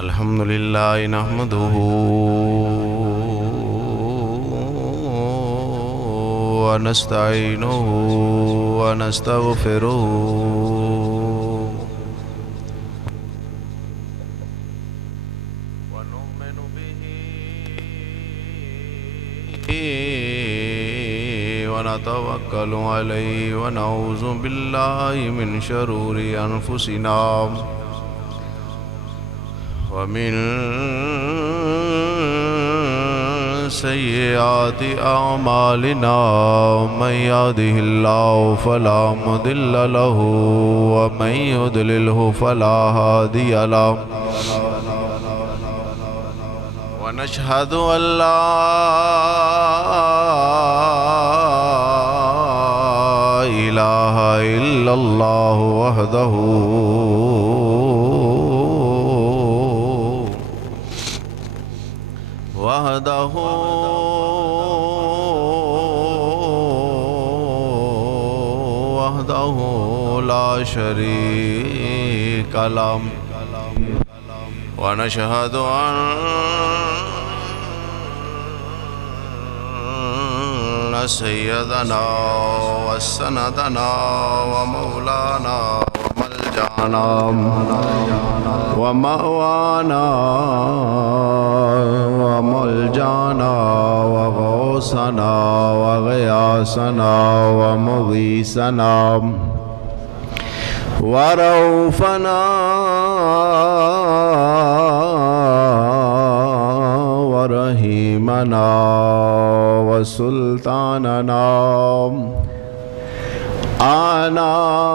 الحمد لله نحمده ونستعينه ونستغفره ونؤمن به ونتوكل عليه ونعوذ بالله من شرور أنفسنا ومن سيئات أعمالنا من يهده الله فلا مضل له ومن يضلله فلا هادي له ونشهد أن لا إله إلا الله وحده لا شريك له ونشهد أن سيدنا وسندنا ومولانا وملجأنا ومأوانا وملجأنا وغوثنا وغياثنا ومغيثنا ورؤوفنا ورحيمنا وسلطاننا آنا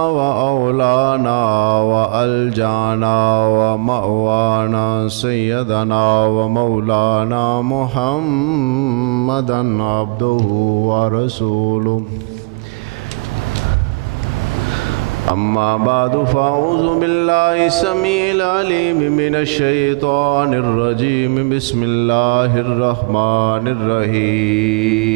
وأولانا وألجانا ومأوانا سيدنا ومولانا محمدا عبده ورسوله أما بعد فأعوذ بالله السميع العليم من الشيطان الرجيم بسم الله الرحمن الرحيم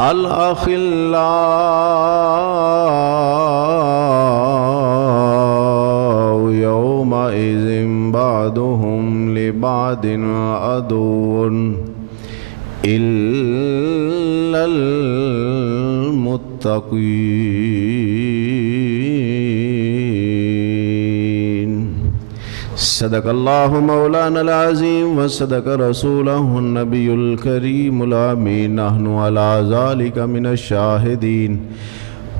الأخلاء يومئذ بعضهم لبعض عدو إلا المتقين صدق الله مولانا العظيم وصدق رسوله النبي الكريم الأمين نحن على ذلك من الشاهدين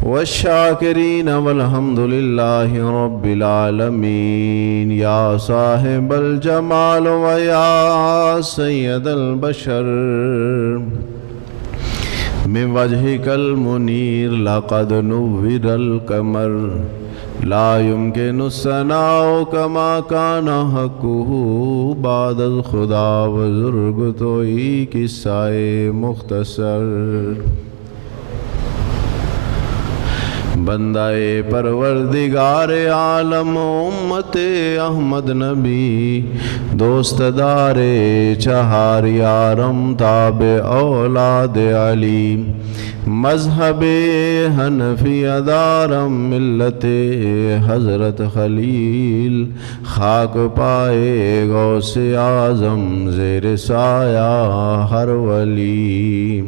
والشاكرين والحمد لله رب العالمين يا صاحب الجمال ويا سيد البشر من وجهك المنير لقد نور القمر لا يمكن الثناء كما كان حقه بعد الخدا بزرگ توئی قصہ مختصر بندہ پروردگار عالم امت احمد نبی دوست دار چہار یارم تابع اولاد علی مذہب حنفی دارم ملت حضرت خلیل خاک پائے غوث اعظم زیر سایہ ہر ولی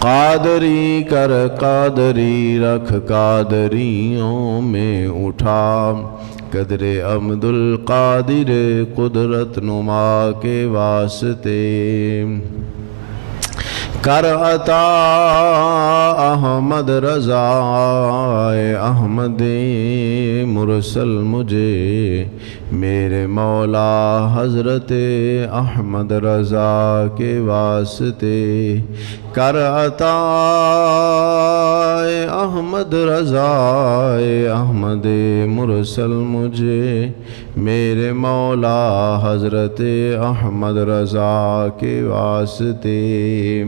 قادری کر قادری رکھ قادریوں میں اٹھا قدر عبد القادر قدرت نما کے واسطے کر عطا احمد رضا احمد مرسل مجھے میرے مولا حضرت احمد رضا کے واسطے کر عطا احمد رضا احمد مرسل مجھے میرے مولا حضرت احمد رضا کے واسطے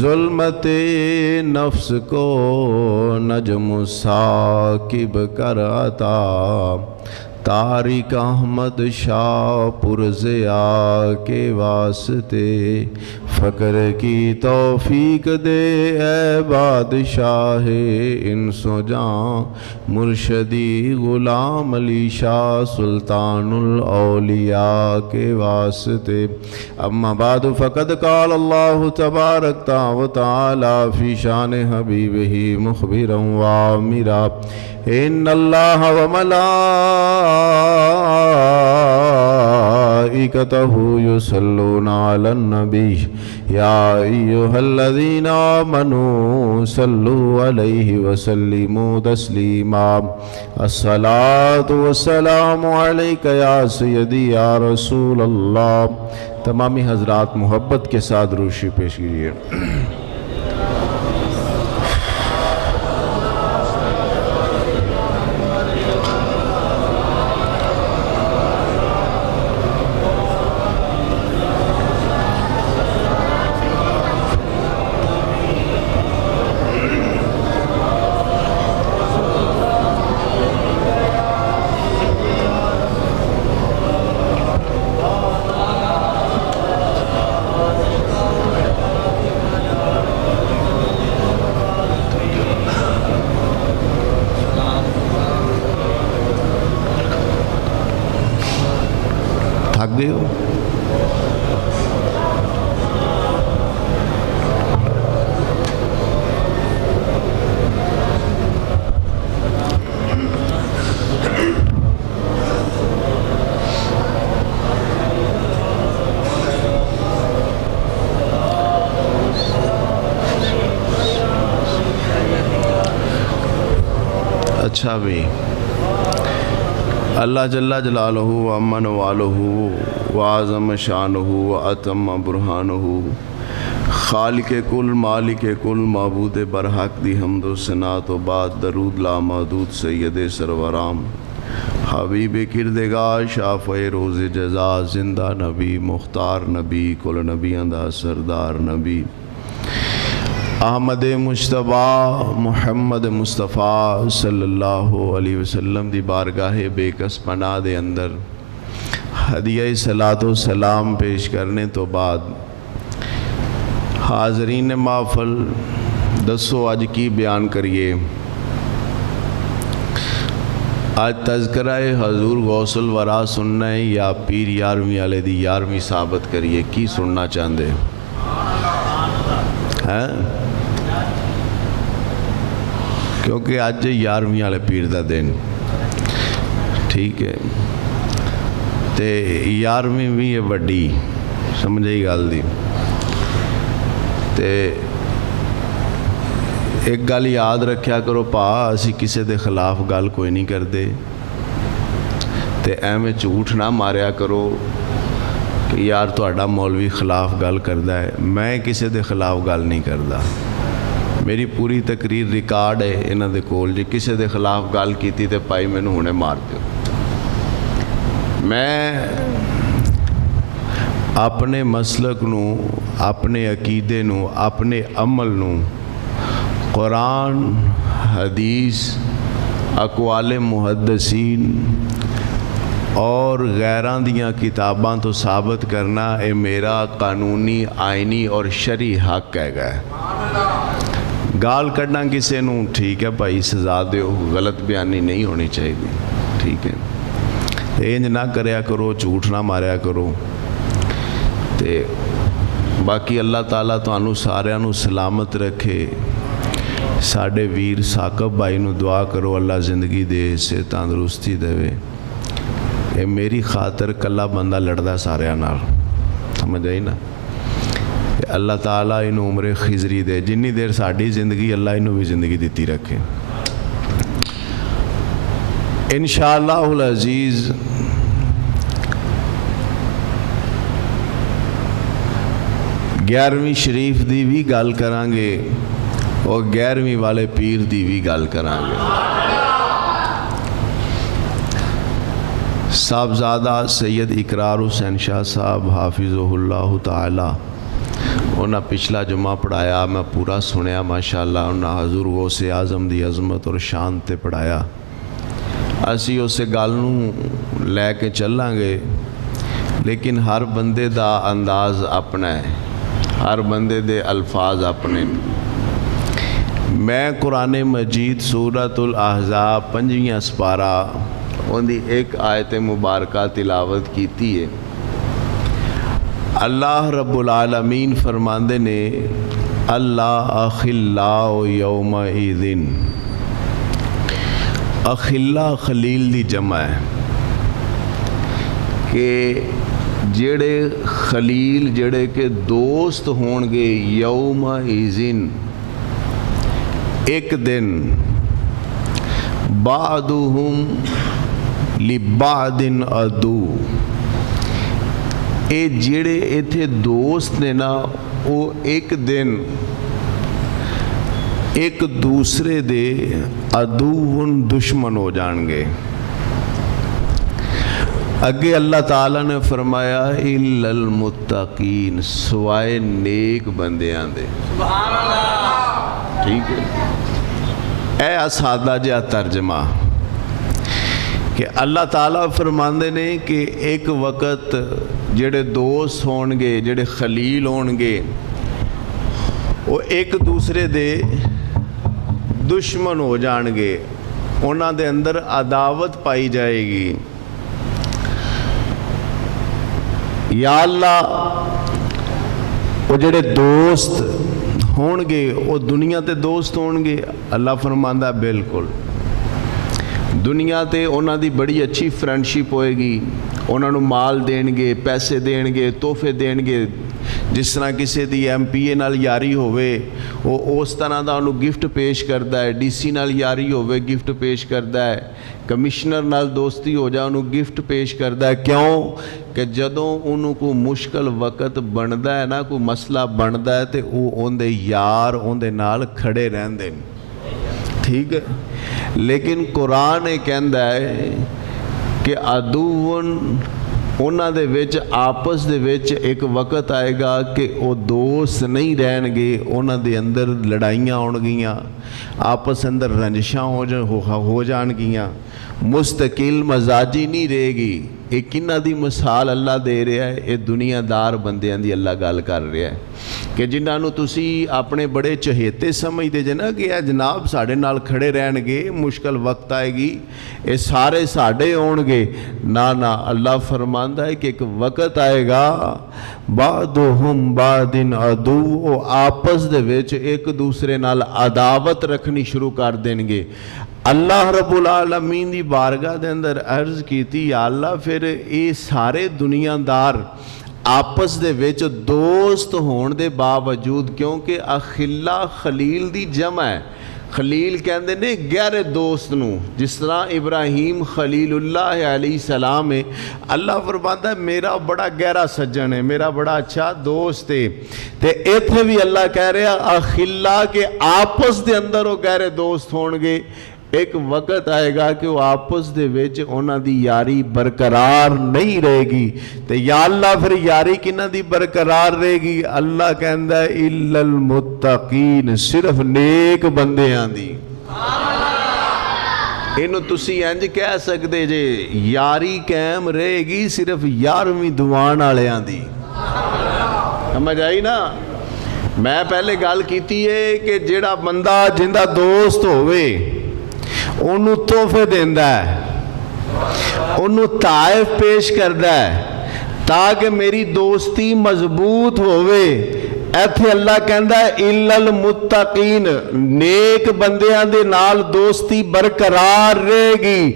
ظلمت نفس کو نجم ثاقب کر عطا طارق احمد شاہ پرزیا کے واسطے فقر کی توفیق دے اے بادشاہ انس و جاں مرشدی غلام علی شاہ سلطان الاولیاء کے واسطے اما بعد فقد قال اللہ تبارک و تعالی فی شان حبیبہ مخبرا وآمرا ان اللہ وملائکتہ یصلون علی النبی یا ایہا الذین آمنوا صلوا علیہ وسلموا تسلیما الصلاۃ والسلام علیک یا سیدی یا رسول اللہ۔ تمامی حضرات محبت کے ساتھ روشی پیش کیجیے۔ تھک گئے ہو؟ اچھا بھی اللہ جل جلالہ وامن والہ وعظم شانہ واتم برہانہ خالق کل مالک کل معبود برحق دی حمد و ثناء و بعد درود لامحدود سید سرورام حبیب کردگار شافع روز جزا زندہ نبی مختار نبی کل نبیاں دا سردار نبی احمد مجتبیٰ محمد مصطفیٰ صلی اللہ علیہ وسلم دی بارگاہ بے کس پناہ دے اندر ہدیہ صلاۃ و سلام پیش کرنے تو بعد حاضرین محفل دسو آج کی بیان کریے۔ آج تذکرہ حضور غوث الورا سننا ہے یا پیر یارویں والے دی یارویں ثابت کریے؟ کی سننا چاہندے ہیں؟ کیونکہ آج یارویں والے پیر دا دن ٹھیک ہے تے یارویں بھی ہے وڈی سمجھے گل دی تے ایک گل یاد رکھیا کرو پا اسی کسے دے خلاف گل کوئی نہیں کردے تے ایویں جھوٹ نہ ماریا کرو کہ یار تہاڈا مولوی خلاف گل کردا ہے۔ میں کسے دے خلاف گل نہیں کردا، میری پوری تقریر ریکارڈ ہے انہاں دے کول، جے کسے دے خلاف گل کیتی تے پائی مینوں ہنے مار دیو۔ میں اپنے مسلک نو، اپنے عقیدے نو، اپنے عمل نو قرآن، حدیث، اقوال محدثین اور غیران دیاں کتاباں تو ثابت کرنا اے میرا قانونی، آئینی اور شرعی حق ہے گا۔ گال کرنا کسے نو ٹھیک ہے بھائی سزا دیو، غلط بیانی نہیں ہونی چاہیے ٹھیک ہے، انج نہ کریا کرو، جھوٹ نہ ماریا کرو۔ تے باقی اللہ تعالیٰ تانوں ساریاں نو سلامت رکھے۔ ساڈے ویر ثاقب بھائی نو دعا کرو اللہ زندگی دے سے تندرستی دے۔ اے میری خاطر کلا بندہ لڑدا ساریاں نال، سمجھ آئی نا؟ اللہ تعالیٰ انہوں عمر خضری دے، جنی دیر ساڑی زندگی اللہ انہوں بھی زندگی دیتی رکھے انشاءاللہ العزیز۔ گیارہویں شریف دی بھی گل کرانگے اور گیارہویں والے پیر دی بھی گل کرانگے۔ صاحبزادہ سید اقرار حسین شاہ صاحب حافظہ اللہ تعالی، انہاں پچھلا جمعہ پڑھایا، میں پورا سنیا ماشاءاللہ۔ انہاں حضور غوث اعظم دی عظمت اور شان تے پڑھایا۔ اسی اس گل نوں لے کے چلانگے، لیکن ہر بندے دا انداز اپنا ہے، ہر بندے دے الفاظ اپنے۔ میں قرآن مجید سورۃ الاحزاب 5واں سپارہ ان دی ایک آیت مبارکہ تلاوت کیتی ہے۔ اللہ رب العالمین فرماندے نے اللہ اخلاء یومئذ، اخلا خلیل دی جمع ہے کہ جڑے خلیل جڑے کہ دوست ہون گے یومئذ ایک دن، بعضهم لبعض عدو، اے جڑے ایتھے دوست نے نا وہ ایک دن ایک دوسرے دے عدو دشمن ہو جان گے۔ اگے اللہ تعالیٰ نے فرمایا الا المتقین، سوائے نیک بندیاں دے۔ سبحان اللہ، ٹھیک ہے، اے سادہ جہا ترجمہ کہ اللہ تعالیٰ فرماندے نے کہ ایک وقت جڑے دوست ہون گے، جڑے خلیل ہون گے، وہ ایک دوسرے دے دشمن ہو جان گے، انہاں دے اندر عداوت پائی جائے گی۔ یا اللہ وہ جڑے دوست ہون گے وہ دنیا تے دوست ہون گے؟ اللہ فرماندا بالکل، دنیا تے انہاں دی بڑی اچھی فرینڈشپ ہوئے گی، انہاں نوں مال دین گے، پیسے دین گے، تحفے دین گے۔ جس طرح کسی دی ایم پی اے نال یاری ہوئے وہ اس طرح دا انہوں گفٹ پیش کردا ہے، ڈی سی نال یاری ہوئے گفٹ پیش کردا ہے، کمشنر نال دوستی ہو جا انہوں گفٹ پیش کردا ہے۔ کیوں کہ جدوں انہوں کو مشکل وقت بندا ہے نا، کوئی مسئلہ بندا ہے تے وہ اون دے یار اون دے نال کھڑے رہندے۔ ٹھیک ہے، لیکن قرآن کہندا ہے کہ عدوٌ، انہاں دے وچ آپس دے وچ ایک وقت آئے گا کہ وہ دوست نہیں رہن گے، انہاں دے اندر لڑائیاں ہون گیاں، آپس اندر رنجشاں ہو جان گیاں، مستقل مزاجی نہیں رہے گی۔ ایک کنہ دی مثال اللہ دے رہا ہے، یہ دنیا دار بندیاں دی اللہ گل کر رہا ہے کہ جنہاں نو تسی اپنے بڑے چہیتے سمجھتے جے نا کہ اے جناب ساڑے نال کھڑے رہن گے، مشکل وقت آئے گی اے سارے ساڑے ہون گے، نا اللہ فرماندا ہے کہ ایک وقت آئے گا بعضهم بعض عدو، وہ آپس دے وچ ایک دوسرے نال عداوت رکھنی شروع کر دیں گے۔ اللہ رب العالمین دی بارگاہ دے اندر عرض کیتی، یا اللہ پھر اے سارے دنیا دار آپس دے وچ دوست ہون دے باوجود، کیونکہ اخلا خلیل دی جمع ہے، خلیل کہندے نے گہرے دوست نو، جس طرح ابراہیم خلیل اللہ علیہ السلام ہے، اللہ فرماتا ہے میرا بڑا گہرا سجن ہے، میرا بڑا اچھا دوست ہے۔ تے ایتھے بھی اللہ کہہ رہا اخلا کے آپس دے اندر وہ گہرے دوست ہون گے، ایک وقت آئے گا کہ وہ آپس دے وچ انہاں دی یاری برقرار نہیں رہے گی۔ تے یا اللہ پھر یاری کنہاں دی برقرار رہے گی؟ اللہ کہندا ہے الا المتقین، صرف نیک بندیاں دی۔ انہوں تسی انج کہہ سکتے جے یاری قائم رہے گی صرف 11ویں دوان آلیاں دی۔ سمجھ آئی نا؟ میں پہلے گل کیتی ہے کہ جیڑا بندہ جندہ دوست ہوئے انہوں تحفے دیندا ہے، انہوں تحائف پیش کردا ہے تاکہ میری دوستی مضبوط ہوئے۔ ایتھے اللہ کہندا ہے الا المتقین، نیک بندیاں دے نال دوستی برقرار رہے گی۔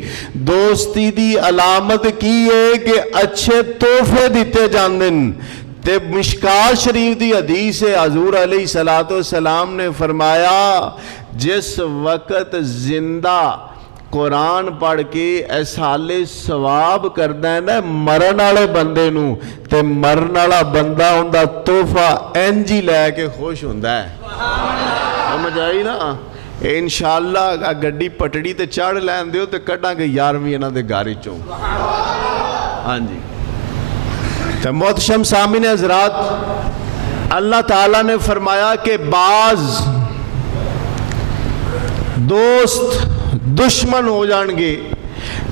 دوستی دی علامت کی ہے کہ اچھے تحفے دیتے جاندے۔ تے مشکات شریف دی حدیث ہے، حضور علیہ السلام نے فرمایا جس وقت زندہ قرآن پڑھ کے احصال ثواب کردا ہے نا مرن والے بندے نو، تے مرن والا بندہ اوندا تحفہ انج ہی لے کے خوش ہوندا ہے۔ سمجھ آئی نا؟ انشاءاللہ گڈی پٹڑی تے چڑھ لین دیو تے کڈاں گے 11ویں انہاں دے گھر چوں۔ ہاں جی، تے محترم سامعین حضرات، اللہ تعالیٰ نے فرمایا کہ بعض دوست دشمن ہو جان گے،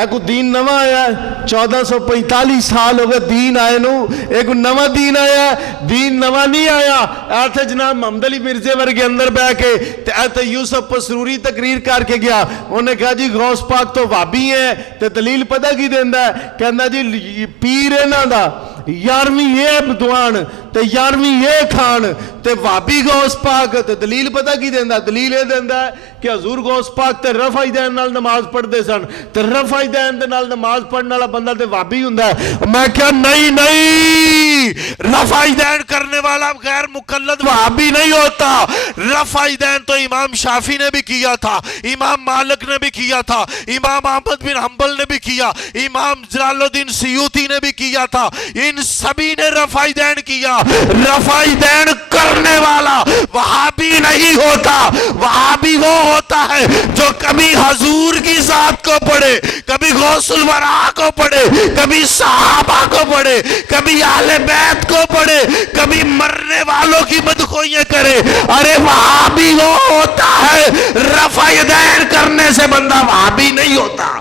ایک دین نواں آیا ہے 1445 سال ہو گئے دین آئے نو ایک نواں دین آیا ہے دین نواں نہیں آیا ایتھے جناب محمد علی مرزے ورگے اندر بہ کے تے ایتھے یوسف پسروری تقریر کر کے گیا انہوں نے کہا جی غوث پاک تو وابی ہیں تے دلیل پتہ کی دیندا ہے کہندا جی پیر انہاں دا 11ویں یہ بدوان تے 11ویں یہ کھان تے وابی غوث پاک تے دلیل پتہ کی دیندا دلیل یہ دیندا ہے کہ حضور غوث پاک تے رفع دین نال نماز پڑھ دے سن تے رفع دین دے نال نماز پڑھن والا بندہ تے وابی ہوندا ہے میں کہا نہیں رفع دین کرنے والا غیر مقلد وابی نہیں ہوتا رفع دین تو امام شافعی نے بھی کیا تھا امام مالک نے بھی کیا تھا امام احمد بن حنبل نے بھی کیا امام جلال الدین سیوطی نے بھی کیا تھا ان سبھی نے رفع دین کیا رفع دین کرنے والا وہابی نہیں ہوتا وہابی وہ ہوتا ہے جو کبھی حضور کی ذات کو پڑھے کبھی غوث الورا کو پڑھے کبھی صحابہ کو پڑھے کبھی اہل بیت کو پڑھے کبھی مرنے والوں کی بدخوئیاں کرے ارے وہابی وہ ہوتا ہے رفع دین کرنے سے بندہ وہابی نہیں ہوتا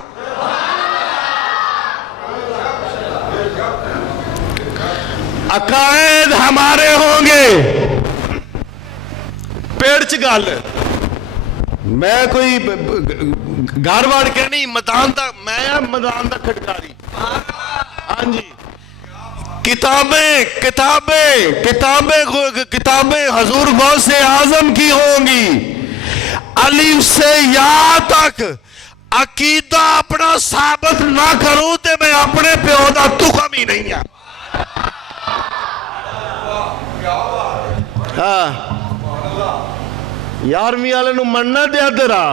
عقائد ہمارے ہوں گے پیڑ چگال میں کوئی گھر واڑ کے نہیں میدان دا میں میدان دا کھٹکاری ہاں جی کتابیں حضور غوث اعظم کی ہوں گی الف سے یا تک عقیدہ اپنا ثابت نہ کروں تے میں اپنے پیو دا تخم ہی نہیں ہے یارویں والے نو مننا دیا تیرا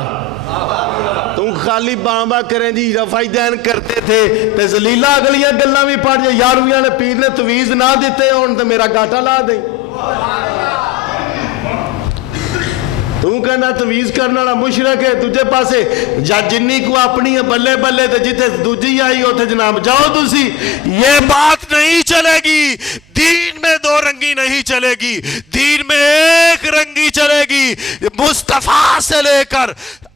تم خالی بامبا کریں جی رفع دین کرتے تھے تے زلیلہ اگلیاں گلاں بھی پڑھ جائے یارویں والے پیر نے تویز نہ دیتے ہون تے میرا گاٹا لا دیں تم کہنا تویز کرنا والا مشرک ہے تجھے پاسے جا جنی کو اپنی بلے بلے تے جتے دوجی آئی ہوتے جناب جاؤ تسی یہ بات نہیں چلے گی دین میں دو رنگی نہیں چلے گی دین میں ایک رنگی چلے گی مصطفیٰ سے لے کر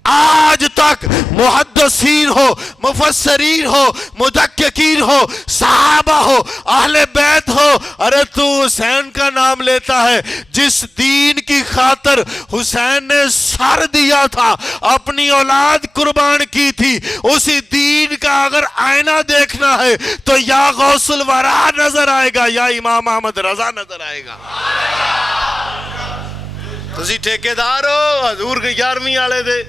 آج تک محدثین ہو مفسرین ہو مدققین ہو صحابہ ہو اہل بیت ہو ارے تو حسین کا نام لیتا ہے جس دین کی خاطر حسین نے سر دیا تھا اپنی اولاد قربان کی تھی اسی دین کا اگر آئینہ دیکھنا ہے تو یا غوث الورا نظر آئے گا یا امام احمد رضا نظر آئے گا تسی ٹھیکیدار ہو حضور کے 11ویں والے دے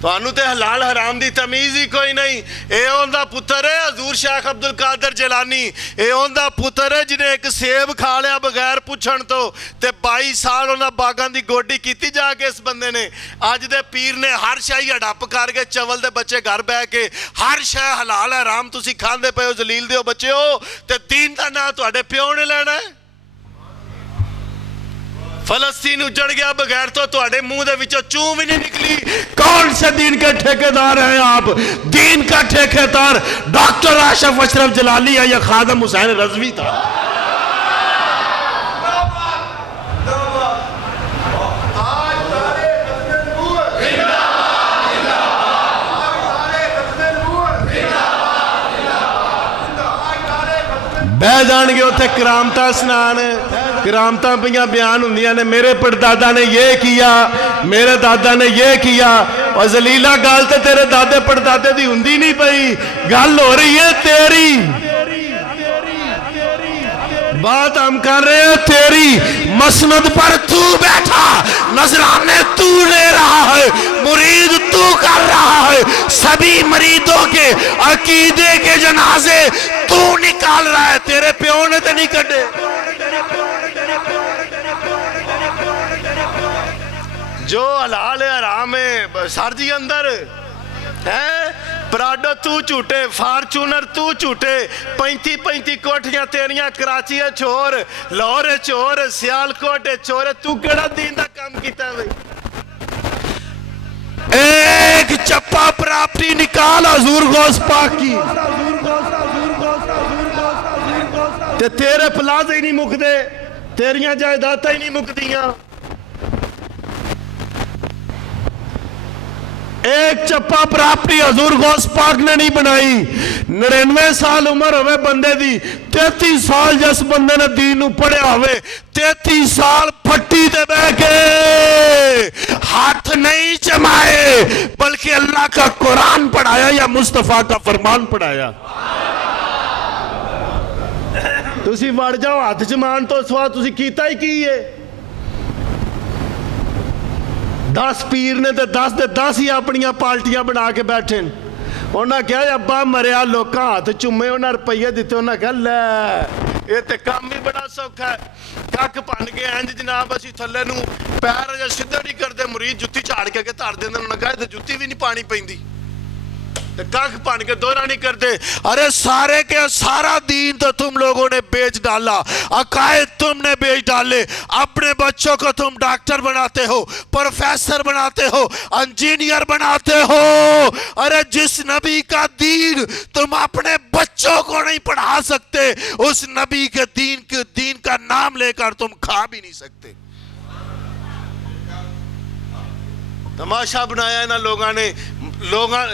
تو انو تے حلال حرام دی تمیز ہی کوئی نہیں اے اوندا پتر ہے حضور شیخ عبدالقادر جیلانی اے اوندا پتر ہے جنہیں ایک سیب کھا لیا بغیر پوچھن تو تے 22 سال انہاں باغاں دی گوڈی کیتی جا کے اس بندے نے اج دے پیر نے ہر شے اڈپ کر کے چول دے بچے گھر بہ کے ہر شے حلال حرام تسی کھاندے پئے ہو ذلیل دیو بچے ہو تے دین دا نام تہاڈے پیو نے لینا ہے فلسطین اجڑ گیا بغیر تو تہاڈے منہ دے وچوں چوں بھی نہیں نکلی کون سے دین کے ٹھیکیدار ہیں آپ دین کا ٹھیکیدار ڈاکٹر اشرف جلالی ہے یا خادم حسین رضوی تھا بہ جان گے اتھے کرامتہ سنان کرامتہ پہیاں بیان ہوندیاں نے میرے پردادا نے یہ کیا میرے دادا نے یہ کیا اور ذلیلہ گال تے تیرے دادے پردادے دی ہوندی نہیں پئی گال ہو رہی ہے تیری بات ہم کر رہے ہیں تیری مسند پر تو بیٹھا نذرانے تو لے رہا ہے مرید تو کر رہا ہے سبھی مریدوں کے عقیدے کے جنازے تو نکال رہا ہے تیرے پیوں نے تے نہیں کٹے جو حلال حرام ہے سارجی اندر ہے پراڈو تو چھوٹے فارچونر تو چھوٹے 35 کوٹھیاں تیریاں کراچی ہے چھوڑ لاہور ہے چھوڑ سیالکوٹ ہے چھوڑ تو کڑا دین دا کام کیتا ہے ایک چپا پراپٹی نکال حضور غوث پاک کی تے تیرے پلازے ہی نہیں مک دے تیریاں جائیداداں ہی نہیں مک دیاں ایک چپا پراپرٹی حضور غوث پاک نے نہیں بنائی. 99 سال عمر ہوئے بندے دی, 33 سال جس بندے نے دین نو پڑھیا ہوئے 33 سال پھٹی تے بہ کے ہاتھ نہیں جمائے بلکہ اللہ کا قرآن پڑھایا یا مصطفیٰ کا فرمان پڑھایا. تسی وڑ جاؤ ہاتھ جمان تو سوا تسی کیتا ہی کی ہے. 10 پیر نے تے 10 دے 10 ہی اپنیاں پارٹیاں بنا کے بیٹھے. انہاں کہا ابا مریا لوکاں ہاتھ چومے انہاں روپیے دیتے. انہاں کہا لے یہ تے کام ہی بڑا سوکھا ہے. کک بن گئے انج جناب اسی تھلے نو پیر جے سیدھے نہیں کردے مرید جُتی جھاڑ کے دھر دیندے. انہاں کہا تے جُتی بھی نہیں پانی پیندی کاک پان کے دورہ نہیں کرتے. ارے سارے کے سارا دین تو تم لوگوں نے بیچ ڈالا, عقائد تم نے بیچ ڈالے. اپنے بچوں کو تم ڈاکٹر بناتے ہو, پروفیسر بناتے ہو, انجینئر بناتے ہو. ارے جس نبی کا دین تم اپنے بچوں کو نہیں پڑھا سکتے اس نبی کے دین کا نام لے کر تم کھا بھی نہیں سکتے. تماشا بنایا ہے نا لوگاں نے. لوگاں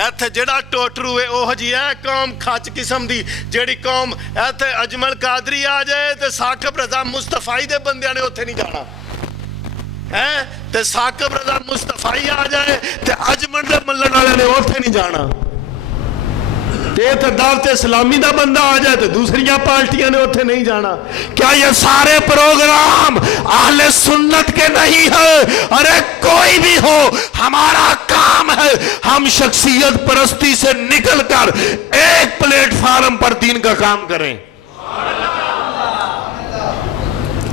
ایتھے جڑا ٹوٹرو ہے اوہ جی ہے قوم کھچ قسم دی. جیڑی قوم ایتھے اجمل قادری آ جائے تے ثاقب رضا مصطفی دے بندیاں نے اوتھے نہیں جانا ہے. تے ثاقب رضا مصطفی آ جائے تے اجمل دے ملن والے نے اوتھے نہیں جانا. تے دعوت اسلامی دا بندہ آ جائے تو دوسریاں پارٹیاں نے اوتھے نہیں جانا. کیا یہ سارے پروگرام اہل سنت کے نہیں ہے؟ ارے کوئی بھی ہو, ہمارا کام ہے ہم شخصیت پرستی سے نکل کر ایک پلیٹ فارم پر دین کا کام کریں.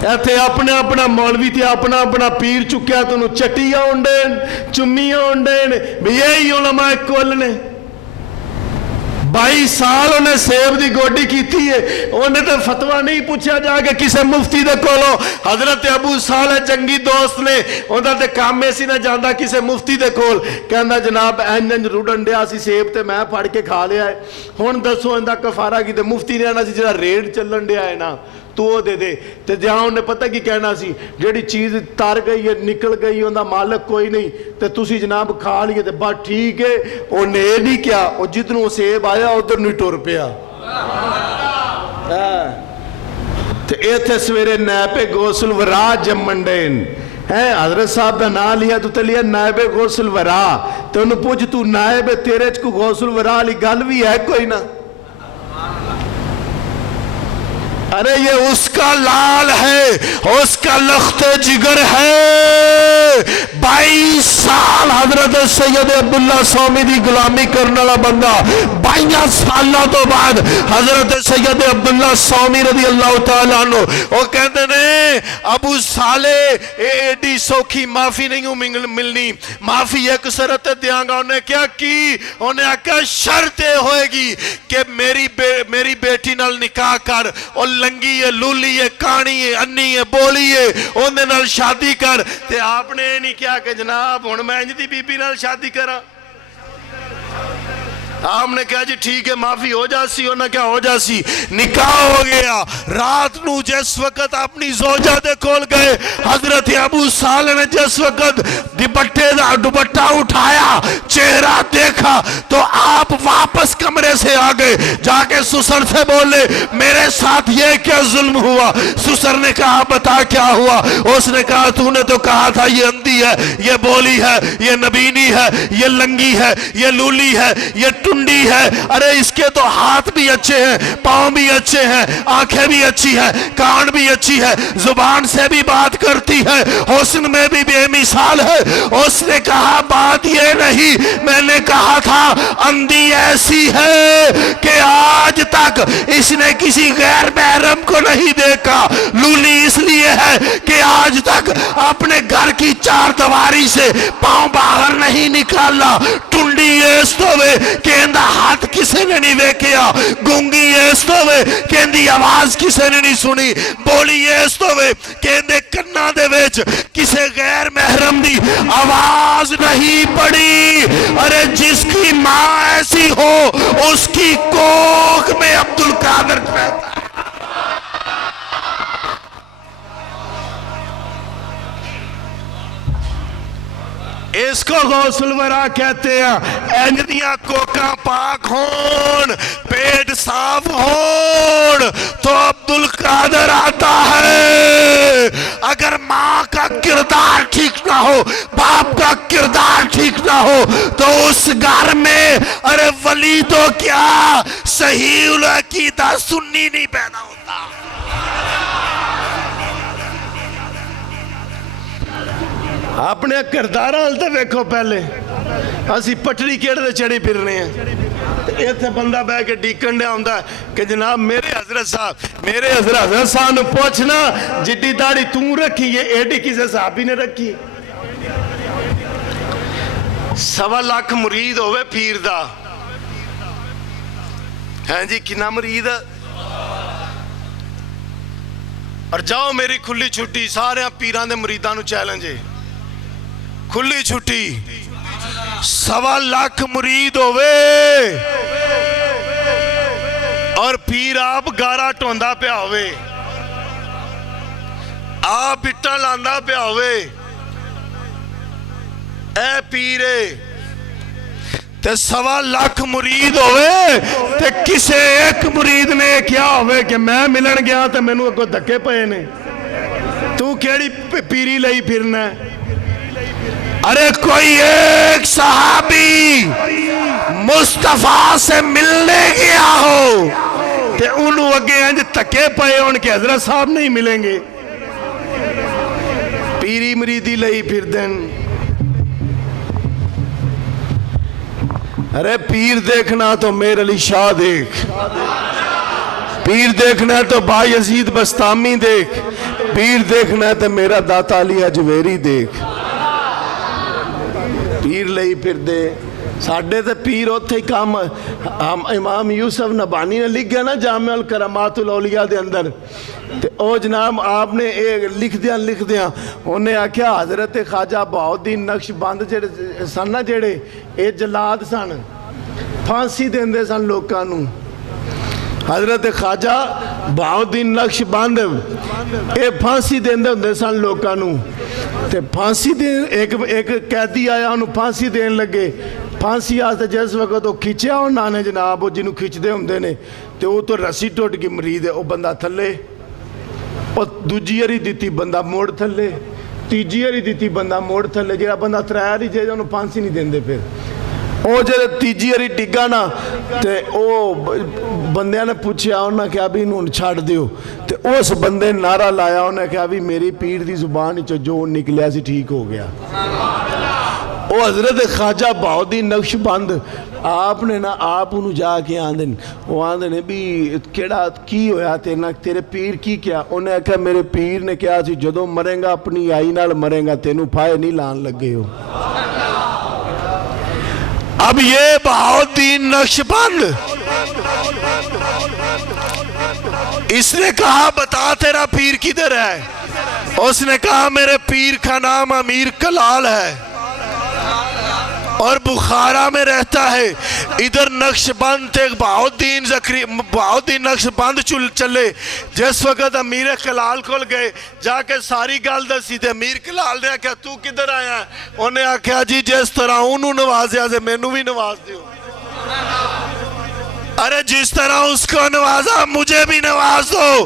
ایتھے اپنا اپنا مولوی تے اپنا اپنا پیر چکیا تو انہوں چٹیاں ہونڈین چمیاں ہونڈین بھی یہی علماء کل نے. 22 سال انہیں سیب دی گوڈی کیتی ہے. انہیں تو فتوہ نہیں پوچھا جا کہ کسے مفتی دے کولو. حضرت ابو صالح جنگی دوست نے انہوں تے کام میں سی نہ جاندہ کسے مفتی دے کول. کہندہ جناب اینجن روڈن دیا سی سیب تے میں پھاڑ کے کھا لیا ہے. ہون دسو اندہ کفارہ کی تے مفتی نے آنا سی جڑا ریڈ چلن دیا ہے نا تو وہ دے دے. تے جہاں انہیں پتہ کی کہنا سی جڑی چیز تار گئی ہے نکل گئی اندہ مالک کوئی نہیں تے تسی جناب کھا لیے تے بات ٹھیک ہے. انہیں نہیں کیا وہ جتنوں سیب آیا ادھر نہیں ٹور پیا. تے ایتھے سویرے نیپے غوث الورا جمنڈین حضرت صاحب دا نا لیا تو تلیا نائب غوث الورا. تو انہوں پوچھ تو نائب تیرے چکو غوث الورا لی گل بھی ہے کوئی نہ. ارے یہ اس کا لال ہے, اس کا لخت جگر ہے. 22 سال حضرت سید عبداللہ سومی دی غلامی کرنے والا بندہ 22 سالہ تو بعد حضرت سید عبداللہ سومی رضی اللہ تعالیٰ عنہ وہ کہتے ہیں ابو صالح ایڈی سوکھی معافی نہیں ملنی, معافی ایک سرت دیاں گا. انہیں کیا کی؟ انہیں کہا شرط ہوئے گی کہ میری بیٹی نال نکاح کر, اور لنگی ہے, لولی ہے, کانی ہے, انی ہے, بولی ہے, انہیں نال شادی کر. تے آپ نے نہیں کیا کہ جناب ہن میں انج دی بی بی نال شادی کرا. آپ نے کہا جی ٹھیک ہے معافی ہو جاسی. انہوں نے کیا ہو جاسی, نکاح ہو گیا. رات نو جس وقت اپنی زوجہ دے کھول گئے حضرت ابو صالح نے جس وقت دوپٹہ اٹھایا چہرہ دیکھا تو آپ واپس کمرے سے آگئے. جا کے سسر سے بولے میرے ساتھ یہ کیا ظلم ہوا؟ سسر نے کہا بتا کیا ہوا؟ اس نے کہا تو نے تو کہا تھا یہ اندھی ہے, یہ بولی ہے, یہ نبینی ہے, یہ لنگی ہے, یہ لولی ہے, یہ ٹنڈی ہے. ارے اس کے تو ہاتھ بھی اچھے ہیں, پاؤں بھی اچھے ہیں, آنکھیں بھی اچھی ہیں, کان بھی اچھی ہے, زبان سے بھی بات کرتی ہے, حسن میں بھی بے مثال ہے. اس نے کہا بات یہ نہیں, میں نے کہا تھا اندھی ایسی ہے کہ آج تک اس نے کسی غیر محرم کو نہیں دیکھا. لولی اس لیے ہے کہ آج تک اپنے گھر کی چار دیواری سے پاؤں باہر نہیں نکالا. ٹنڈی اس تو کہ اندہ ہاتھ کسے نے نہیں ویکیا. گونگی اس تو کہ اندی آواز کسے نے نہیں سنی. بولی اس تو کہ اندے کنہ دے ویچ کسے غیر محرم دی آواز نہیں پڑی. ارے جس کی ماں ایسی ہو اس کی کوکھ میں عبدالقادر پیدا. جس کو غوث الورا کہتے ہیں، انجدیاں کوکاں پاک ہون، پیٹ صاف ہون تو عبد القادر آتا ہے۔ اگر ماں کا کردار ٹھیک نہ ہو، باپ کا کردار ٹھیک نہ ہو تو اس گھر میں ارے ولی تو کیا صحیح العقیدہ سنی نہیں پیدا ہوتا۔ اپنے کردار حالتے دیکھو پہلے، اسی پٹڑی کیڑے چڑھی پھر رہے ہیں، ایتھے بندہ بہ کے ڈیکن دیا ہوندہ ہے کہ جناب میرے حضرت صاحب نے پوچھنا جڈی داڑھی توں رکھی یہ ایڈی کسے صحابی نے رکھی؟ 1.25 لاکھ مرید ہوئے پیر دا، ہیں جی کنا مرید؟ اور جاؤ میری کھلی چھٹی، سارے پیران دے مریدان نو چیلنج ہے، کھلی چھٹی 1.25 لاکھ مرید ہوئے اور پیر آپ گارا ٹوندا پہ ہوئے، آپ اٹھا لاندہ پہ ہوئے، اے پیرے تے 1.25 لاکھ مرید ہوئے تے کسے ایک مرید نے کیا ہوئے کہ میں ملن گیا تے میں نو کو دھکے پئے نے، تو کیڑی پیری لئی پھرنا ہے؟ ارے کوئی ایک صحابی مصطفیٰ سے ملنے گیا ہو تے انہوں اگے انج تکے پئے ان کے حضرت صاحب نہیں ملیں گے، پیری مریدی لئی پھر دن۔ ارے پیر دیکھنا تو میر علی شاہ دیکھ، پیر دیکھنا تو با یزید بستامی دیکھ، پیر دیکھنا تو میرا داتا علی اجویری دیکھ، پیر لئی پھر دے ساڑھے تے پیر ہوتے ہی کام۔ امام یوسف نبانی نے لکھ گیا نا جامع الکرامات الاولیاء دے اندر، او جناب آپ نے لکھ دیا انہیں آکھیا حضرت خواجہ بہاؤالدین نقش بند سن نا جڑے اے جلاد سن، پھانسی دیندے سن لوکانوں، حضرت خواجہ بہاؤالدین نقش بند اے پھانسی دیندے ہوندے سن لوکانوں، تے پھانسی دین ایک قیدی آیا انہوں پھانسی دین لگے، پھانسی آستے جس وقت وہ کھچیا انہوں نے جناب وہ جنہوں کھچ دے ہوندے نے تے وہ تو رسی ٹوٹ کی مرید ہے، وہ بندہ تھلے، اور دوجی ہری دیتی بندہ موڑ تھلے، تیجی ہری دیتی بندہ موڑ تھلے، جیڑا بندہ ترائر ہی جائے انہوں پھانسی نہیں دیندے پھر، او جڑے تیجی ہری ڈگا نا تے او بندیاں نے پوچھیا انہوں نے کہا بھی انہوں چھاڑ دیو، تے اس بندے نعرہ لایا انہوں نے کہا بھی میری پیر دی زبان جو نکلیا سی ٹھیک ہو گیا۔ او حضرت خواجہ بہاؤالدین نقش بند آپ نے نا آپ انہوں جا کے آندن، وہ آندن بھی کیڑا کی ہویا تیرے پیر کی کیا؟ انہیں کہا میرے پیر نے کیا سی جدو مریں گا اپنی آئی نال مریں گا تینوں پھائے نہیں لان لگے ہو۔ اب یہ بہاؤالدین نقش بند اس نے کہا بتا تیرا پیر کدھر ہے؟ اس نے کہا میرے پیر کا نام امیر کلال ہے اور بخارا میں رہتا ہے، ادھر نقش بند تھے بہاؤالدین نقش بند چلے، جس وقت امیر کلال کھول گئے جا کے ساری گال دسی تھے، امیر کلال نے کہا تو کدھر آیا ہے؟ انہیں کہا جی جس طرح انہوں نوازیا سے میں نو بھی نواز دیو، ارے جس طرح اس کو نوازا مجھے بھی نواز دو۔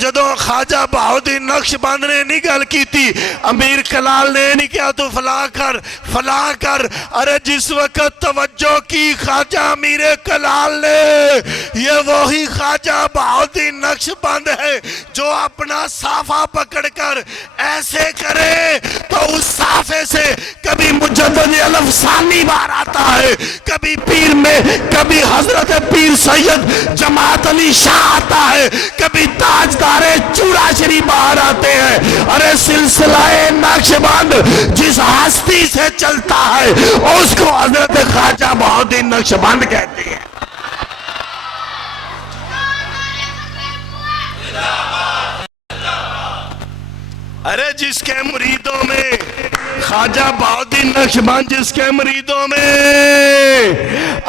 جدو خواجہ بہاؤالدین نقش بند نے نہیں گل کی تھی، امیر کلال نے نہیں کہا تو فلاں کر، ارے جس وقت توجہ کی خواجہ امیر کلال نے، یہ وہی خواجہ بہاؤالدین نقش بند ہے جو اپنا صافہ پکڑ کر ایسے کرے تو اس صافے سے کبھی مجدد الافسانی بار آتا ہے، کبھی پیر میں، کبھی حضرت پیر سید جماعت علی شاہ آتا ہے، کبھی تاجدار چورا شریف باہر آتے ہیں۔ ارے سلسلہ نقش بند جس ہستی سے چلتا ہے اس کو حضرت خواجہ بہاؤالدین نقش بند کہتے ہیں۔ ارے جس کے مریدوں میں خواجہ بہاؤالدین نقش بند جس کے مریدوں میں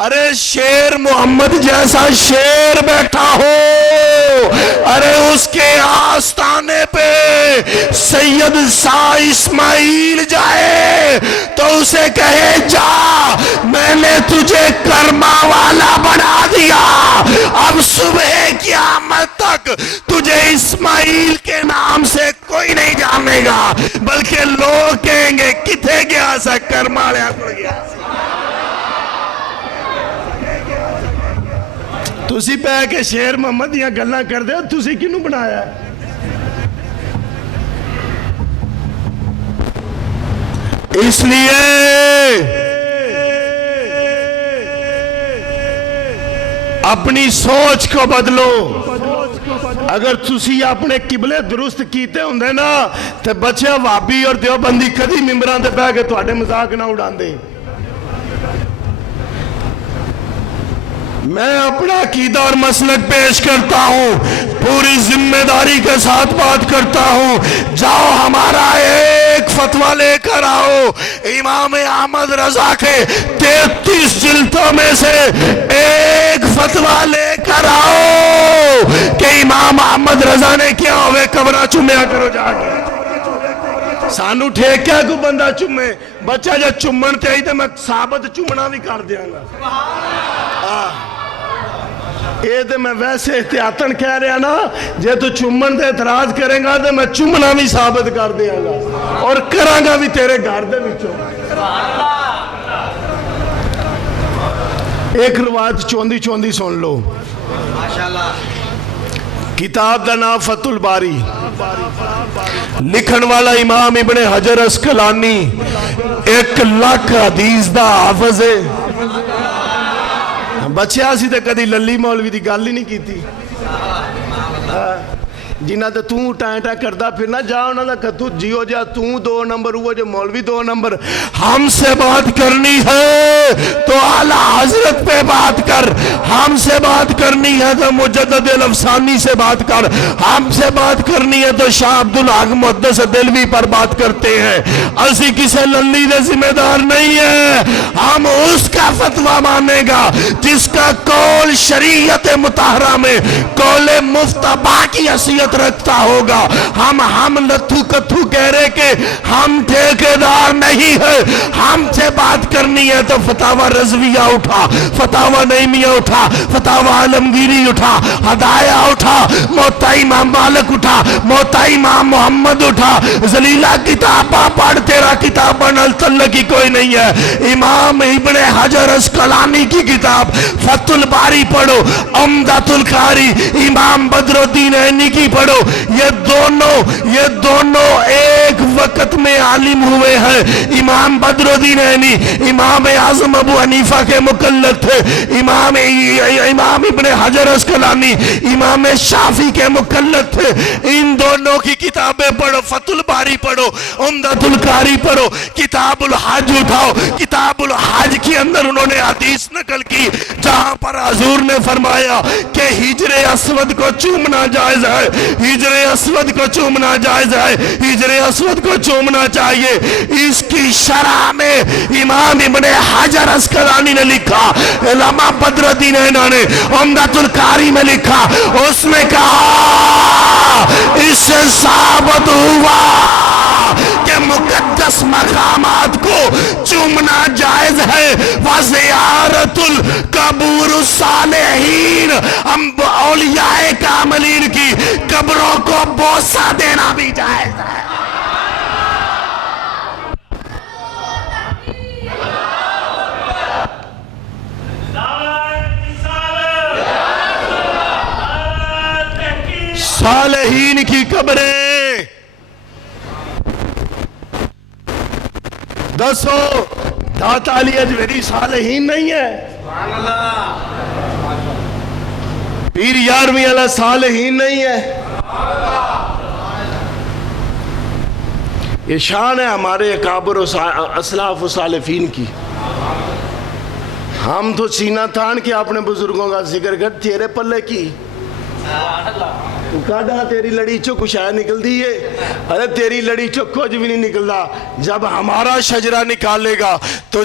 ارے شیر محمد جیسا شیر بیٹھا ہو، ارے اس کے آستانے پہ سید شاہ اسماعیل جائے ہے تو اسے کہے جا میں نے تجھے کرما والا بنا دیا، اب صبح قیامت تک تجھے اسماعیل کے نام سے کوئی نہیں جانے گا، بلکہ لوگ کہیں گے کتے گیا سا کرما لیا کو گیا۔ تسی پہ کہ شیر محمد یا گلہ کر دے تسی کنوں بنایا ہے؟ اس لیے اپنی سوچ کو بدلو۔ اگر تسی اپنے قبلے درست کیتے ہوندے نا تے بچے وابی اور دیوبندی کدی ممبران تے پہ کے تواڈے مذاق نہ اڑان دے۔ میں اپنا عقیدہ اور مسلک پیش کرتا ہوں، پوری ذمہ داری کے ساتھ بات کرتا ہوں، جاؤ ہمارا ایک فتویٰ لے کر آؤ، امام احمد رضا کے 33 جلدوں میں سے ایک فتویٰ لے کر آؤ کہ امام احمد رضا نے کیا ہوئے قبرہ چومیا کرو جا کے۔ سانو ٹھیکیا کو بندہ چومے، بچہ جا چومن تے آئی تے میں ثابت چومنا بھی کر دیا گا۔ یہ تو میں ویسے احتیاطاً کہہ رہا نا، جے تو چومن تے اعتراض کریں گا تو میں چومنا بھی ثابت کر دیا گا اور کراں گا بھی تیرے گھر دے وچوں۔ ایک روایت چوندی چوندی سن لو۔ کتاب دا نام فتح الباری، لکھن والا امام ابن حجر اسقلانی، 1 لاکھ حدیث دا حافظ ہے۔ بچے آسی تے کدی للی مولوی دی گل ہی نہیں کیتی، جنہ تے توں ٹائیں کردہ پھرنا جا انہاں دا کتو جیو جا توں 2 نمبر ہوا جو مولوی 2 نمبر۔ ہم سے بات کرنی ہے تو اعلیٰ حضرت پہ بات کر، ہم سے بات کرنی ہے تو مجدد الافسانی سے بات کر، ہم سے بات کرنی ہے تو شاہ عبدالحق محدث دلوی پر بات کرتے ہیں۔ اسی کسے للی دے ذمہ دار نہیں ہے، ہم اس کا فتویٰ مانے گا جس کا قول شریعت مطہرہ میں قول مفتبا کی حیثیت رکھتا ہوگا۔ ہم لتھو کتھو کہہ رہے کہ ہم ٹھیکیدار نہیں ہے، ہم سے بات کرنی ہے تو فتاوی رضویہ اٹھا، فتاوی نعیمیہ اٹھا، فتاوی عالمگیری اٹھا، ہدایہ اٹھا، موطا امام مالک اٹھا، موطا امام محمد اٹھا، ذلیلہ کتابہ پڑھ، تیرا کتاب بنال تلہ کی کوئی نہیں ہے۔ امام ابن حجر اسقلانی کی کتاب فتح الباری پڑھو، عمدۃ القاری امام بدر الدین عینی کی پڑھو، یہ دونوں ایک وقت میں عالم ہوئے ہیں۔ امام بدر الدین عینی امام اعظم ابو حنیفہ کے مقلد تھے، امام ابن حجر اسقلانی امام شافعی کے مقلد تھے۔ ان دونوں کی کتابیں پڑھو، فتح الباری پڑھو، عمدۃ القاری پڑھو، کتاب الحج اٹھاؤ، کتاب الحج کے اندر انہوں نے حدیث نقل کی جہاں پر حضور نے فرمایا کہ حجر اسود کو چومنا جائز ہے، حجر اسود کو چومنا جائز ہے، حجر اسود کو چومنا چاہیے۔ اس کی شرح میں امام ابن حجر اسقلانی نے لکھا، علامہ بدر الدین عینی نے عمدۃ القاری میں لکھا، اس میں کہا اس سے ثابت ہوا کہ مقدس مقامات کو چومنا جائز ہے، وزیارت القبور الصالحین، اولیاء کاملین کی قبروں کو بوسہ دینا بھی جائز ہے۔ صالحین کی قبریں دسو داتا علی اجمیری صالحین نہیں ہے؟ پیر یارویں علیہ صالحین نہیں ہے؟ یہ شان ہے ہمارے اکابر اسلاف و سالفین کی۔ ہم تو سینہ تھان کے اپنے بزرگوں کا ذکر کر، تیرے پلے کی کاڑا تیری لڑی چو کچھ آیا نکل دی ہے، ارے تیری لڑی چو کچھ بھی نہیں نکلدا۔ جب ہمارا شجرہ نکالے گا تو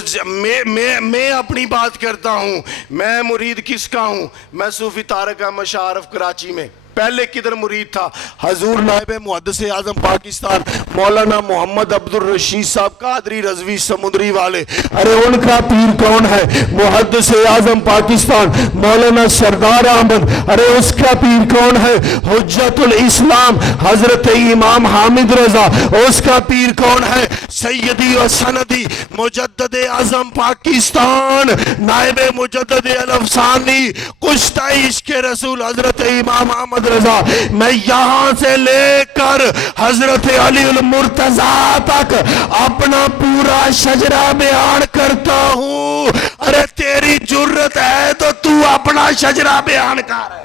میں اپنی بات کرتا ہوں، میں مرید کس کا ہوں؟ میں صوفی طارق احمد شاہ عارف کراچی میں پہلے کدھر مرید تھا؟ حضور نائب محدث اعظم پاکستان مولانا محمد عبدالرشید صاحب قادری رضوی سمندری والے، ارے ان کا پیر کون ہے؟ محدث اعظم پاکستان مولانا سردار احمد، ارے اس کا پیر کون ہے؟ حجت الاسلام حضرت امام حامد رضا، اس کا پیر کون ہے؟ سیدی و سندی مجدد اعظم پاکستان نائب مجدد الافسانی کشتہ عشق رسول حضرت امام احمد رضا۔ میں یہاں سے لے کر حضرت علی المرتضیٰ تک اپنا پورا شجرہ بیان کرتا ہوں۔ ارے تیری جرت ہے تو تو اپنا شجرہ بیان کر۔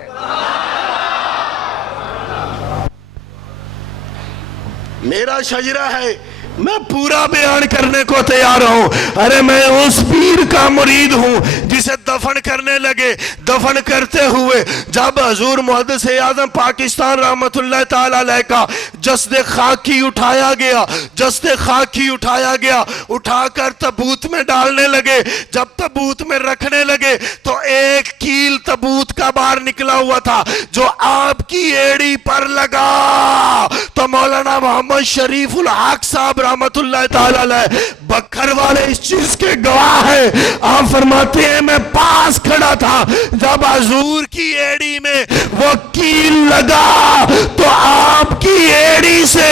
میرا شجرہ ہے، میں پورا بیان کرنے کو تیار ہوں۔ ارے میں اس پیر کا مرید ہوں جسے دفن کرنے لگے، دفن کرتے ہوئے جب حضور محدث اعظم پاکستان رحمت اللہ تعالیٰ علیہ کا جسد خاکی اٹھایا گیا، جسد خاکی اٹھایا گیا، اٹھا کر تابوت میں ڈالنے لگے، جب تابوت میں رکھنے لگے تو ایک کیل تابوت کا باہر نکلا ہوا تھا جو آپ کی ایڑی پر لگا تو مولانا محمد شریف الحق صاحب رحمت اللہ تعالیٰ علیہ بکھر والے اس چیز کے گواہ ہیں۔ آپ فرماتے ہیں میں پاس کھڑا تھا جب حضور کی ایڑی میں وہ کیل لگا تو آپ کی ایڑی سے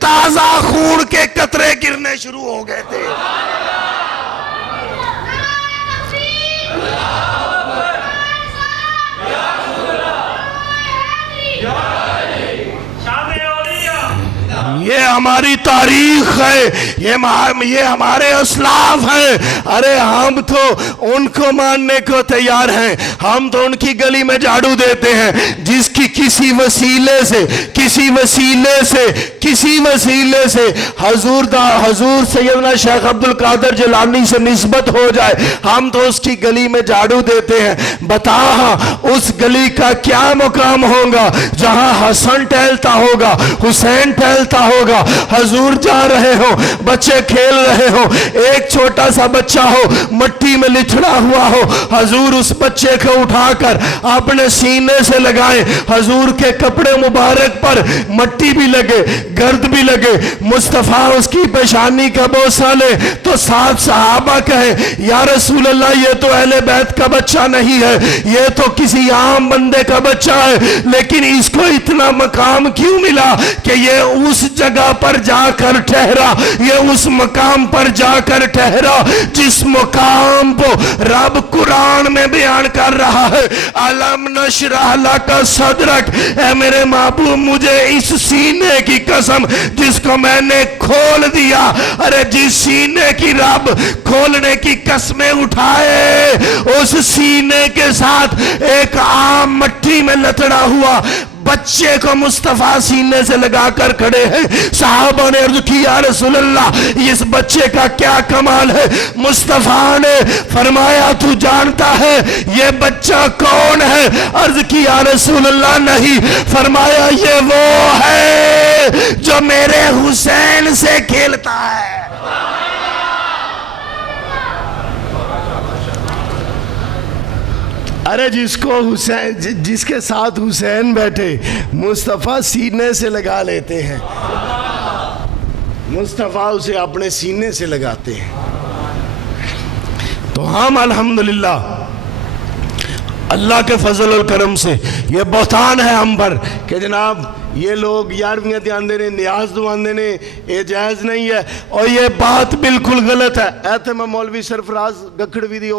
تازہ خون کے قطرے گرنے شروع ہو گئے تھے۔ یہ ہماری تاریخ ہے، یہ ہمارے اسلاف ہیں۔ ارے ہم تو ان کو ماننے کو تیار ہیں، ہم تو ان کی گلی میں جھاڑو دیتے ہیں جس کی کسی وسیلے سے حضور سیدنا شیخ عبدالقادر جیلانی سے نسبت ہو جائے، ہم تو اس کی گلی میں جھاڑو دیتے ہیں۔ بتا اس گلی کا کیا مقام ہوگا جہاں حسن ٹہلتا ہوگا، حسین ٹہلتا ہوگا، حضور جا رہے ہو، بچے کھیل رہے ہو، ایک چھوٹا سا بچہ ہو مٹی میں لچھڑا ہوا ہو، حضور اس بچے کو اٹھا کر اپنے سینے سے لگائیں، حضور کے کپڑے مبارک پر مٹی بھی لگے، گرد بھی لگے، مصطفیٰ اس کی پیشانی کا بوسہ لے تو ساتھ صحابہ کہیں یا رسول اللہ یہ تو اہل بیت کا بچہ نہیں ہے، یہ تو کسی عام بندے کا بچہ ہے، لیکن اس کو اتنا مقام کیوں ملا کہ یہ اس جگہ پر جا کر ٹھہرا، یہ اس مقام پر جا کر ٹھہرا جس مقام کو رب قرآن میں بیان کر رہا ہے۔ علم نشرح لک صدرک، اے میرے محبوب مجھے اس سینے کی قسم جس کو میں نے کھول دیا، ارے جس سینے کی رب کھولنے کی قسمیں اٹھائے اس سینے کے ساتھ ایک عام مٹی میں لتڑا ہوا بچے کو مصطفیٰ سینے سے لگا کر کھڑے ہیں۔ صحابہ نے عرض کی یا رسول اللہ اس بچے کا کیا کمال ہے؟ مصطفیٰ نے فرمایا تو جانتا ہے یہ بچہ کون ہے؟ عرض کی یا رسول اللہ نہیں۔ فرمایا یہ وہ ہے جو میرے حسین سے کھیلتا ہے۔ ارے جس کے ساتھ حسین بیٹھے مصطفیٰ سینے سے لگا لیتے ہیں، مصطفیٰ اسے اپنے سینے سے لگاتے ہیں۔ تو ہم الحمدللہ اللہ کے فضل اور کرم سے یہ بہتان ہے ہم پر کہ جناب یہ لوگ یارویاں دھیان دے رہے، نیاز دعان دے رہے، یہ جائز نہیں ہے اور یہ بات بالکل غلط ہے۔ ایتے میں مولوی سرفراز گکھڑوی دی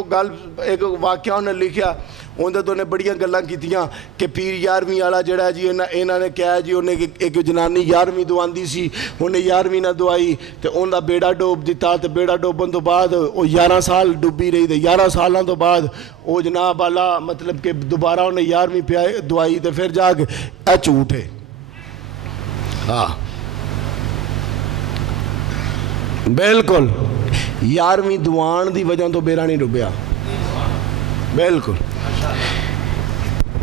ایک واقعہ انہیں لکھیا، اندر تو انہیں بڑیاں گلاں کیتیاں کہ پیر یارویں والا جڑا ہے جی انہوں نے کہا جی انہیں ایک جنانی یارویں دعان دی سی، انہیں یارویں نہ دعائی تو انہوں بیڑا ڈوب دیتا، تو بیڑا ڈوبن تو بعد وہ 11 سال ڈوبی رہی تھی، 11 سالوں تو بعد وہ جناب والا مطلب کہ دوبارہ انہیں یارویں دعائی تو پھر جا کے جھوٹ ہے۔ ہاں بالکل یارویں دعان دی وجہ تو بیڑا نہیں ڈوبیا، بالکل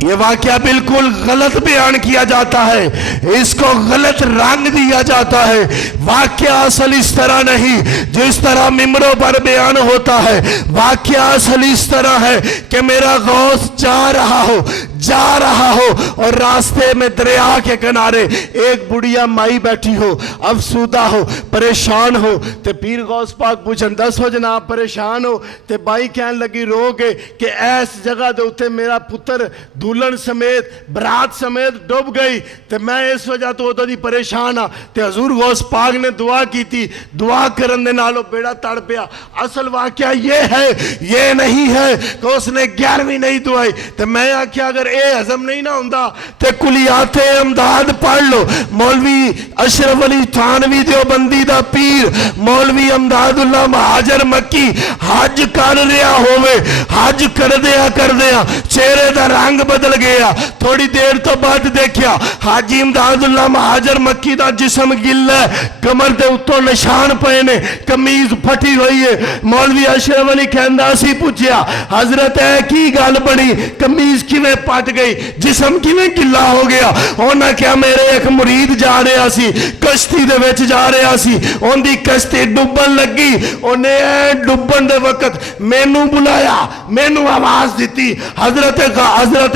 یہ واقعہ بالکل غلط بیان کیا جاتا ہے، اس کو غلط رنگ دیا جاتا ہے۔ واقعہ اصل اس طرح نہیں جس طرح ممبروں پر بیان ہوتا ہے، واقعہ اصل اس طرح ہے کہ میرا غوث جا رہا ہو، جا رہا ہو اور راستے میں دریا کے کنارے ایک بڑھیا مائی بیٹھی ہو, افسودہ ہو, پریشان ہو, تے پیر غوث پاک پوچھن دس ہو جناب پریشان ہو, تے بائی کہن لگی رو کے کہ ایس جگہ دے اتے میرا پتر دولن سمیت برات سمیت ڈوب گئی, تے میں اس وجہ تو ہوتا دی پریشان ہاں. تے حضور غوث پاک نے دعا کی تھی, دعا کرن دے نالو بیڑا تڑ پیا. اصل واقعہ یہ ہے, یہ نہیں ہے کہ اس نے 11ویں نہیں دعائی. تے میں آکھیا اگر اے عظم نہیں نہ ہوندا تے کلیات امداد پڑھ لو. مولوی اشرف علی تھانوی دیوبندی دا پیر مولوی امداد اللہ مہاجر مکی حج کر رہا ہوئے, حج کر دیا چہرے دا رنگ بدل گیا. تھوڑی دیر تو بعد دیکھیا حاجی امداد اللہ مہاجر مکی دا جسم گلا ہے, کمر دے اتوں نشان پے نے, کمیز پھٹی ہوئی ہے. مولوی اشرف علی کہندا سی پوچھیا حضرت ہے کی گل بنی, کمیز کیویں پھٹ گئی, جسم کیویں گلا ہو گیا؟ انہاں کیا میرے ایک مرید جا رہا سی, کشتی دے وچ جا رہا سی, ان دی کشتی ڈوبن لگی, انہیں ڈوبن دے وقت مینوں بلایا, مینوں آواز دیتی. حضرت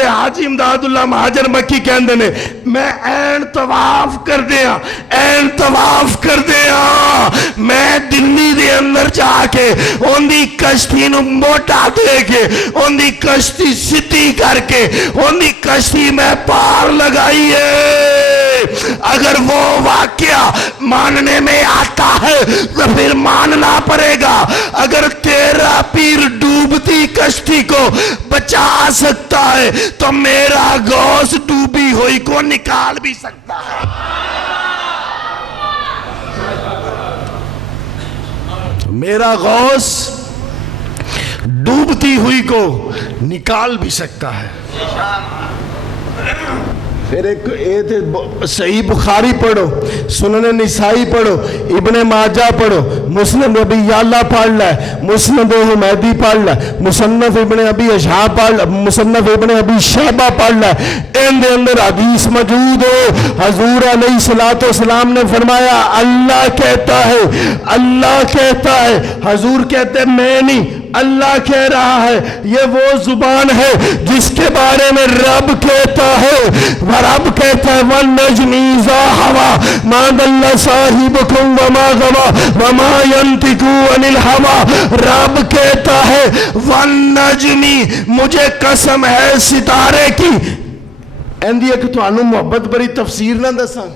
حاجی امداد اللہ مہاجر مکی کہندے نے میں این طواف کر دیا, این طواف کر دیا, میں دلی دے اندر جا کے ان دی کشتی نو موٹا دے کے ان دی کشتی سیدھی کر کے ان دی کشتی میں پار لگائی ہے. اگر وہ واقعہ ماننے میں آتا ہے تو پھر ماننا پڑے گا. اگر تیرا پیر ڈوبتی کشتی کو بچا سکتا ہے تو میرا غوث ڈوبی ہوئی کو نکال بھی سکتا ہے. میرا غوث ڈوبتی ہوئی کو نکال بھی سکتا ہے. پھر ایک صحیح بخاری پڑھو, سنن نسائی پڑھو, ابن ماجہ پڑھو, مسلم ابی یعلا پڑھ لے, مسند حمیدی پڑھ لے, مصنف ابن ابی اشعب پڑھ لے, مصنف ابن ابی شیبہ پڑھ لے. ان دے اندر حدیث موجود ہو, حضور علیہ السلام نے فرمایا اللہ کہتا ہے, اللہ کہتا ہے, حضور کہتے میں نہیں اللہ کہہ رہا ہے. یہ وہ زبان ہے جس کے بارے میں رب کہتا ہے, رب کہتا ہے وَالنَّجْمِ إِذَا هَوَى مَا ضَلَّ صَاحِبُكُمْ وَمَا غَوَى وَمَا يَنطِقُ عَنِ الْهَوَى. رب کہتا ہے وَالنَّجْمِ, مجھے قسم ہے ستارے کی. ایندی ایک تو آنو محبت بری تفسیر نہ دساں.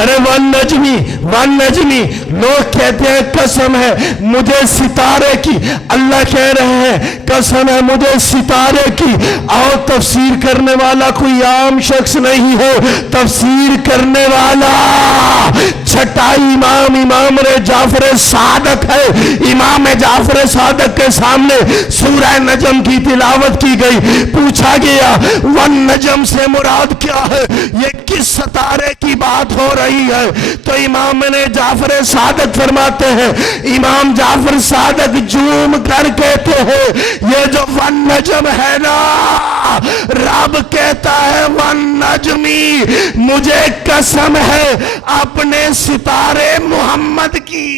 ارے والنجمی لوگ کہتے ہیں قسم ہے مجھے ستارے کی, اللہ کہہ رہے ہیں قسم ہے مجھے ستارے کی. اور تفسیر کرنے والا کوئی عام شخص نہیں ہے, تفسیر کرنے والا چھٹائی امام جعفر صادق ہے. امام جعفر صادق کے سامنے سورہ نجم کی تلاوت کی گئی, پوچھا گیا والنجم سے مراد کیا ہے, یہ کس ستارے کی بات ہو رہی ہے؟ تو امام جعفر صادق فرماتے ہیں, امام جعفر صادق جوم کر کہتے ہیں یہ جو والنجم ہے نا, رب کہتا ہے والنجمی, مجھے قسم ہے اپنے ستارے محمد کی,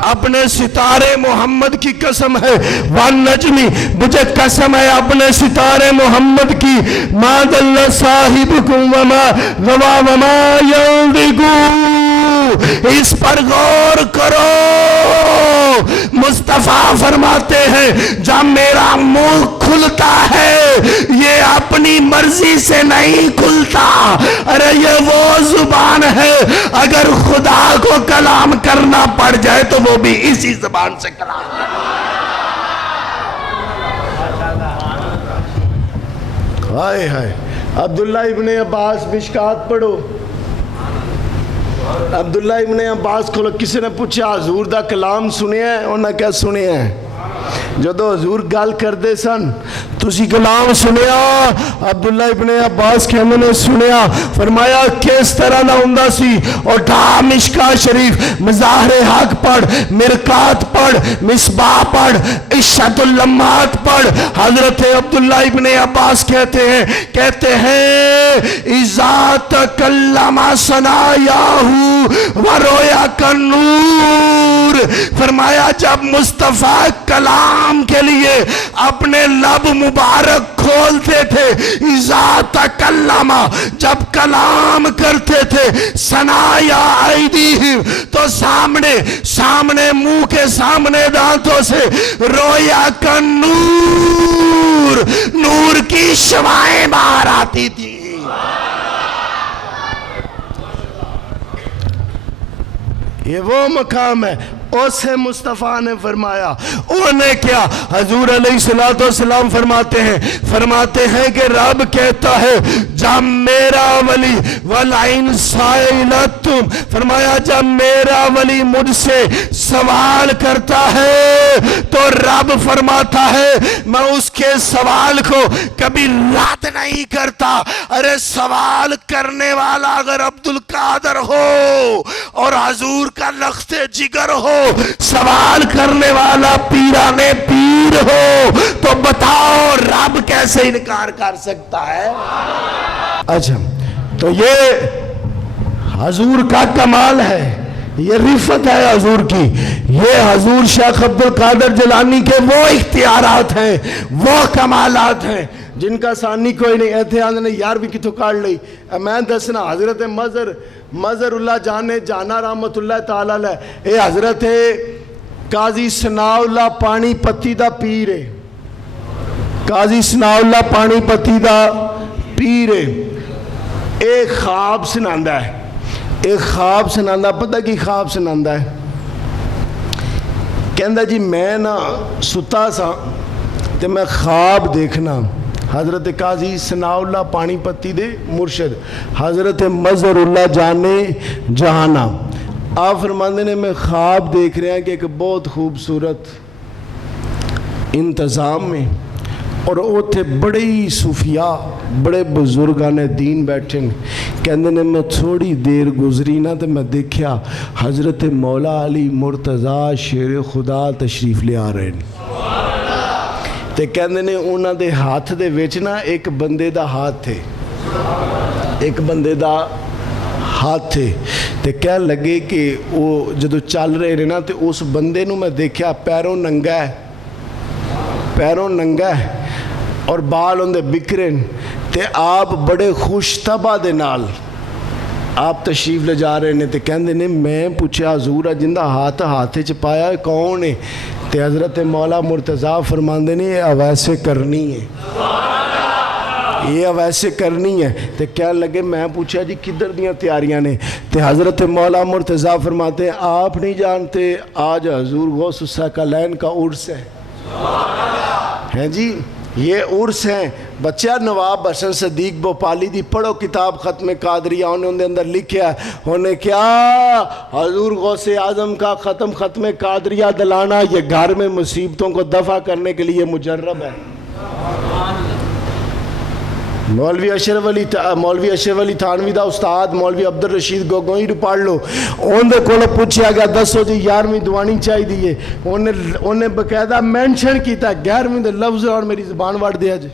اپنے ستارے محمد کی قسم ہے. والنجمی, مجھے قسم ہے اپنے ستارے محمد کی, ما ضل صاحبکم وما غوی وما ینطق. اس پر غور کرو. مصطفیٰ فرماتے ہیں جب میرا منہ کھلتا ہے یہ اپنی مرضی سے نہیں کھلتا. ارے یہ وہ زبان ہے, اگر خدا کو کلام کرنا پڑ جائے تو وہ بھی اسی زبان سے کلام کرنا. ہائے ہائے. عبداللہ ابن عباس مشکات پڑھو. عبداللہ ابن عباس کو کسی نے پوچھا حضور دا کلام سنے ہیں, انہوں نے کیا سنے ہیں؟ جدو حضور گل کرتے سن تسی کلام سنیا عبداللہ ابن عباس کہنے نے سنیا فرمایا کس طرح نہ ہوندا سی اور ٹھا مشکا شریف مظاہر حق پڑھ مرکات پڑھ مصباح پڑھ عشت اللمات پڑھ حضرت عبداللہ ابن عباس کہتے ہیں اذا تکلم ثنایاہ ورویا کنور فرمایا جب مصطفیٰ کلام کے لیے اپنے لب مبارک کھولتے تھے اذا تکلم جب کلام کرتے تھے ثنایا ایدیہم تو سامنے منہ کے سامنے دانتوں سے رویا کا نور کی شوائیں باہر آتی تھی. یہ وہ مقام ہے اسے مصطفیٰ نے فرمایا. انہیں کیا حضور علیہ السلام فرماتے ہیں کہ رب کہتا ہے جب میرا ولی وَلَئِن سَائِلَتُمْ فرمایا جب میرا ولی مجھ سے سوال کرتا ہے تو رب فرماتا ہے میں اس کے سوال کو کبھی رد نہیں کرتا. ارے سوال کرنے والا اگر عبدالقادر ہو اور حضور کا لخت جگر ہو سوال کرنے والا پیرانے پیر ہو تو بتاؤ رب کیسے انکار کر سکتا ہے. اچھا تو یہ حضور کا کمال ہے یہ رفت ہے حضور کی. یہ حضور شیخ عبدالقادر جیلانی کے وہ اختیارات ہیں وہ کمالات ہیں جن کا ثانی کوئی نہیں. ایتھے آندھے نے یار بھی کتوں کاٹ لئی میں دسنا حضرت مظہر اللہ جانا رحمت اللہ تعالیٰ لے اے حضرت قاضی ثناء اللہ پانی پتی دا پیر ہے. قاضی ثناء اللہ پانی پتی دا پیر ہے. ایک خواب سناندہ ہے پتہ کی خواب سناندہ ہے کہندہ جی میں نا ستا سا تے میں خواب دیکھنا حضرت قاضی ثناء اللہ پانی پتی دے مرشد حضرت مظہر اللہ جہانا آپ فرماندے نے میں خواب دیکھ رہے ہیں کہ ایک بہت خوبصورت انتظام میں اور اوتھے بڑے ہی صوفیاء بڑے بزرگان دین بیٹھے کہندے نے میں تھوڑی دیر گزری نا تو میں دیکھیا حضرت مولا علی مرتضیٰ شیر خدا تشریف لے آ رہے ہیں تے کہندے نے انہاں دے ہاتھ دے وچنا ایک بندے دا ہاتھ تھے تے کہہ لگے کہ وہ جدو چل رہے ہیں نا تے اس بندے نو میں دیکھیا پیروں ننگا ہے اور بال ان دے بکرن تے آپ بڑے خوش طبع دے نال آپ تشریف لے جا رہے ہیں تے کہندے نے میں پوچھا حضور جندہ ہاتھ چپایا کون ہے تے حضرت مولا مرتضیٰ فرماندے نے یہ اویسے کرنی ہے تے کیا لگے میں پوچھا جی کدھر دیاں تیاریاں نے تے حضرت مولا مرتضیٰ فرماتے ہیں آپ نہیں جانتے آج حضور غوث الثقلین کا عرس ہے جی یہ عرس ہیں بچہ نواب حسن صدیق بھوپالی دی پڑھو کتاب ختم قادریہ انہوں نے اندر لکھیا انہیں کیا حضور غوث اعظم کا ختم قادریہ دلانا یہ گھر میں مصیبتوں کو دفع کرنے کے لیے مجرب ہے. مولوی اشرف علی تھانوی دا استاد مولوی عبدالرشید گوگوئی رو پڑھ لو ان دے کولو پوچھیا گیا دسو جی 11ویں دوانی چاہی دیئے انہیں بقیدہ مینشن کیتا 11ویں دے لفظ اور میری زبان وڑ دیا جی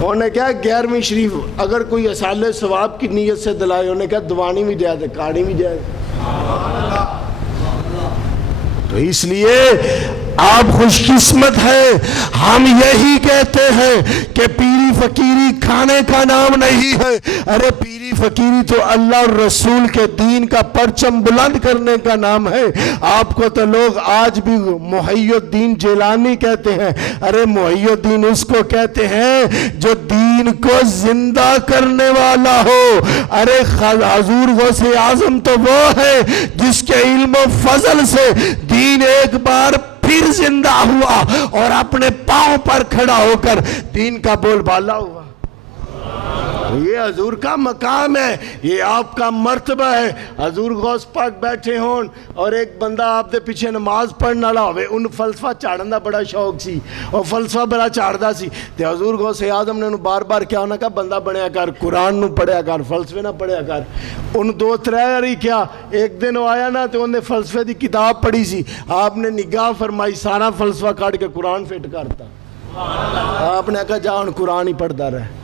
انہیں کہا 11ویں شریف اگر کوئی اصالِ ثواب کی نیت سے دلائے انہیں کہا دوانی بھی جائے تھے کاڑی بھی جائے تھے. تو اس لیے آپ خوش قسمت ہیں. ہم یہی کہتے ہیں کہ پیری فقیری کھانے کا نام نہیں ہے. ارے پیری فقیری تو اللہ اور رسول کے دین کا پرچم بلند کرنے کا نام ہے. آپ کو تو لوگ آج بھی محی الدین جیلانی کہتے ہیں. ارے محی الدین اس کو کہتے ہیں جو دین کو زندہ کرنے والا ہو. ارے حضور غوث اعظم تو وہ ہے جس کے علم و فضل سے دین ایک بار پھر زندہ ہوا اور اپنے پاؤں پر کھڑا ہو کر دین کا بول بالا ہوا. یہ حضور کا مقام ہے, یہ آپ کا مرتبہ ہے. حضور غوث پاک بیٹھے ہون اور ایک بندہ آپ دے پیچھے نماز پڑھن والا ہوئے, ان فلسفہ چاڑن دا بڑا شوق سی اور فلسفہ بڑا چاڑدا سی, تے حضور غوث اعظم نے انہوں بار بار کیا ہونا کہا بندہ بنیا کر, قرآن نو پڑھیا کر, فلسفے نہ پڑھیا کر. ان 2-3 باری کیا, ایک دن وہ آیا نا تو انہوں نے فلسفے دی کتاب پڑھی سی, آپ نے نگاہ فرمائی, سارا فلسفہ کاٹ کے قرآن فٹ کرتا. آپ نے کہا جا ہن قرآن ہی پڑھدا رہے.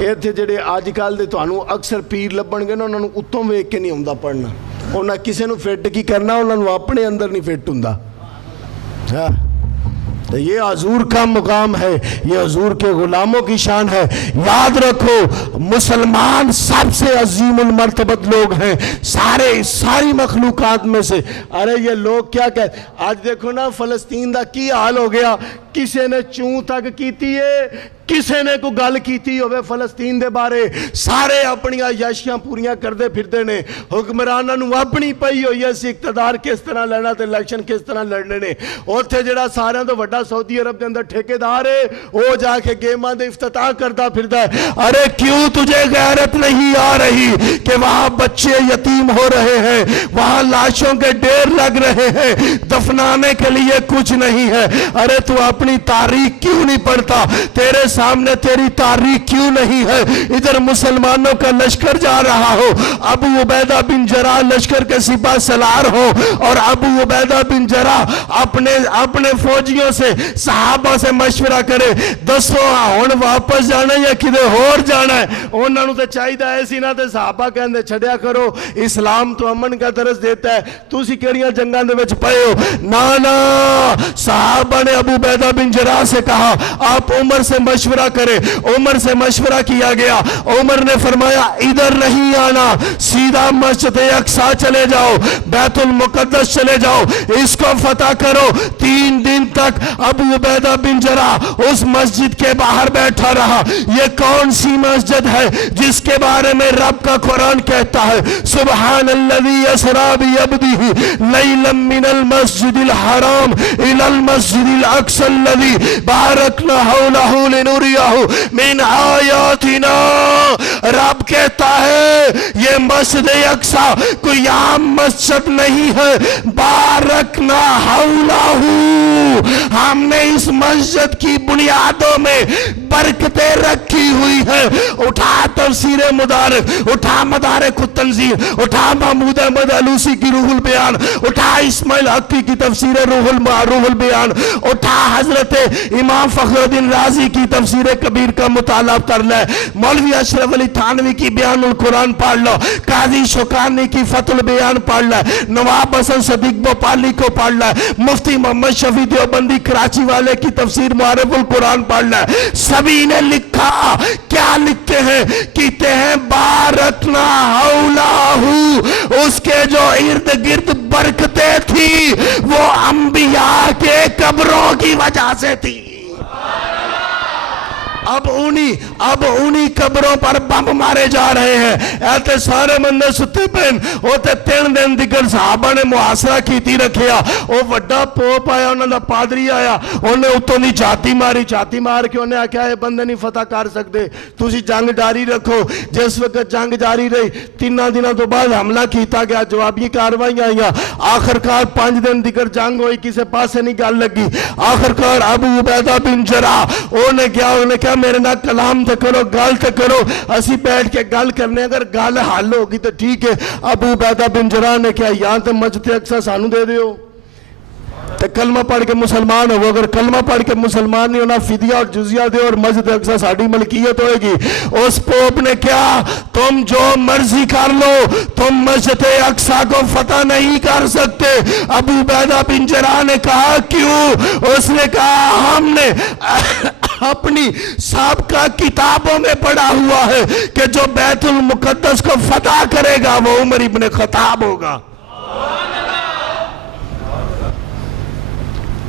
ایتھے جڑے آج کل دے تانوں اکثر پیر لبن گے نا, انہوں نے اتوں ویکھ کے نہیں ہوندا پڑھنا, انہاں کسے نو فٹ کی کرنا, انہوں نے اپنے اندر نہیں فٹ ہوندا. ہاں تو یہ حضور کا مقام ہے, یہ حضور کے غلاموں کی شان ہے. یاد رکھو مسلمان سب سے عظیم المرتبت لوگ ہیں ساری مخلوقات میں سے. ارے یہ لوگ کیا کہتے, آج دیکھو نا فلسطین دا کی حال ہو گیا, کسے نے چوں تک کیتی ہے, کسے نے کو گل کیتی ہوئے فلسطین دے بارے, سارے اپنی عیاشیاں پوریاں کردے پھردے نے, حکمراناں نو اپنی پئی ہوئی ہے سی اقتدار کس طرح لینا تے الیکشن کس طرح لڑنے نے. اوتھے جڑا سارے تو وڈا سعودی عرب دے اندر ٹھیکیدار ہے, وہ جا کے گیماں دے افتتاح کردا پھردا ہے. ارے کیوں تجھے غیرت نہیں آ رہی کہ وہاں بچے یتیم ہو رہے ہیں, وہاں لاشوں کے ڈھیر لگ رہے ہیں, دفنانے کے لیے کچھ نہیں ہے. ارے تو اپنی تاریخ کیوں نہیں پڑھتا, تیرے سامنے تیری تاریخ کیوں نہیں ہے. ادھر مسلمانوں کا لشکر جا رہا ہو, ابو عبیدہ بن جراح لشکر کے سپاہ سالار ہو, اور ابو عبیدہ بن جراح اپنے فوجیوں سے صحابہ سے مشورہ کرے, دسو ہن واپس جانا یا کدے ہور جانا ہے. انہوں نے تو چاہیے ایسی نہ تے صحابہ کہندے چھڈیا کرو, اسلام تو امن کا درس دیتا ہے, تسی کیڑیاں جنگاں دے وچ پئے ہو. نا صحابہ نے ابو عبیدہ بن جراح سے کہا آپ عمر سے مشورہ کرے. عمر سے مشورہ کیا گیا, عمر نے فرمایا ادھر نہیں آنا, سیدھا مسجد اقصی چلے جاؤ, بیت المقدس چلے جاؤ, اس کو فتح کرو. 3 دن تک ابو عبیدہ بن جراح اس مسجد کے باہر بیٹھا رہا. یہ کون سی مسجد ہے جس کے بارے میں رب کا قرآن کہتا ہے سبحان الذی اسری بعبدہ لیلا من المسجد الحرام الى المسجد الاقصی الذی بارکنا حولہ لنریہ من آیاتنا. رب کہتا ہے یہ مسجد اقصی کوئی عام مسجد نہیں ہے, بارکنا حولہ, ہم نے اس مسجد کی بنیادوں میں برکتیں رکھی ہوئی ہیں. اٹھا تفسیر مدارک, اٹھا مدارک التنزیل, اٹھا محمود احمد علوسی کی روح البیان, اٹھا اسماعیل حقی کی تفسیر روح البیان, اٹھا حضرت امام فخر الدین رازی کی تفسیر کبیر کا مطالعہ کر لے, مولوی اشرف علی تھانوی کی بیان القرآن پڑھ لو, قاضی شوکانی کی فتح البیان پڑھ لے, نواب حسن صدیق بھوپالی کو پڑھ لے, مفتی محمد شفیع دیوبندی کراچی والے کی تفسیر معارف القرآن پڑھ لے. سبھی نے لکھا, کیا لکھتے ہیں, کہتے ہیں بارکنا حولہ, اس کے جو ارد گرد برکتیں تھی وہ انبیاء کے قبروں کی وجہ سے تھی. اب انہی قبروں پر بم مارے جا رہے ہیں. ایتے سارے بندے ستے پین ہوتے 3 دن دیگر صحابہ نے محاصرہ کیتی رکھیا. وہ وڈا پوپ آیا, انہوں نے پادری آیا, انہیں اتوں دی چھاتی مار کے انہیں آکھیا یہ بندے نہیں فتح کر سکتے, تسی جنگ جاری رکھو. جس وقت جنگ جاری رہی 3 دنوں تو بعد حملہ کیتا گیا, جوابی کاروائی آئیاں. آخرکار 5 دن دیگر جنگ ہوئی, کسے پاسے نہیں گل لگی. آخرکار ابو عبیدہ بن جراح انہیں کیا میرے نہ کلام تے کرو, گل تے کرو, اسی بیٹھ کے گل کرنے, اگر گل حل ہوگی تو ٹھیک ہے. ابو عبیدہ بن جراح نے کیا یہاں تے مسجد اقصی سانو دے دیو تے کلمہ پڑھ کے مسلمان ہو. اگر کلمہ پڑھ کے مسلمان نہیں ہونا, فدیہ اور جزیہ دے اور مسجد اقصی ساڑھی ملکیت ہوئے گی. اس پوپ نے کیا, تم جو مرضی کر لو, تم مسجد اقصی کو فتح نہیں کر سکتے. ابو عبیدہ بن جراح نے کہا کیوں؟ اس نے کہا ہم نے اپنی سابقہ کتابوں میں پڑھا ہوا ہے کہ جو بیت المقدس کو فتح کرے گا وہ عمر ابن خطاب ہوگا.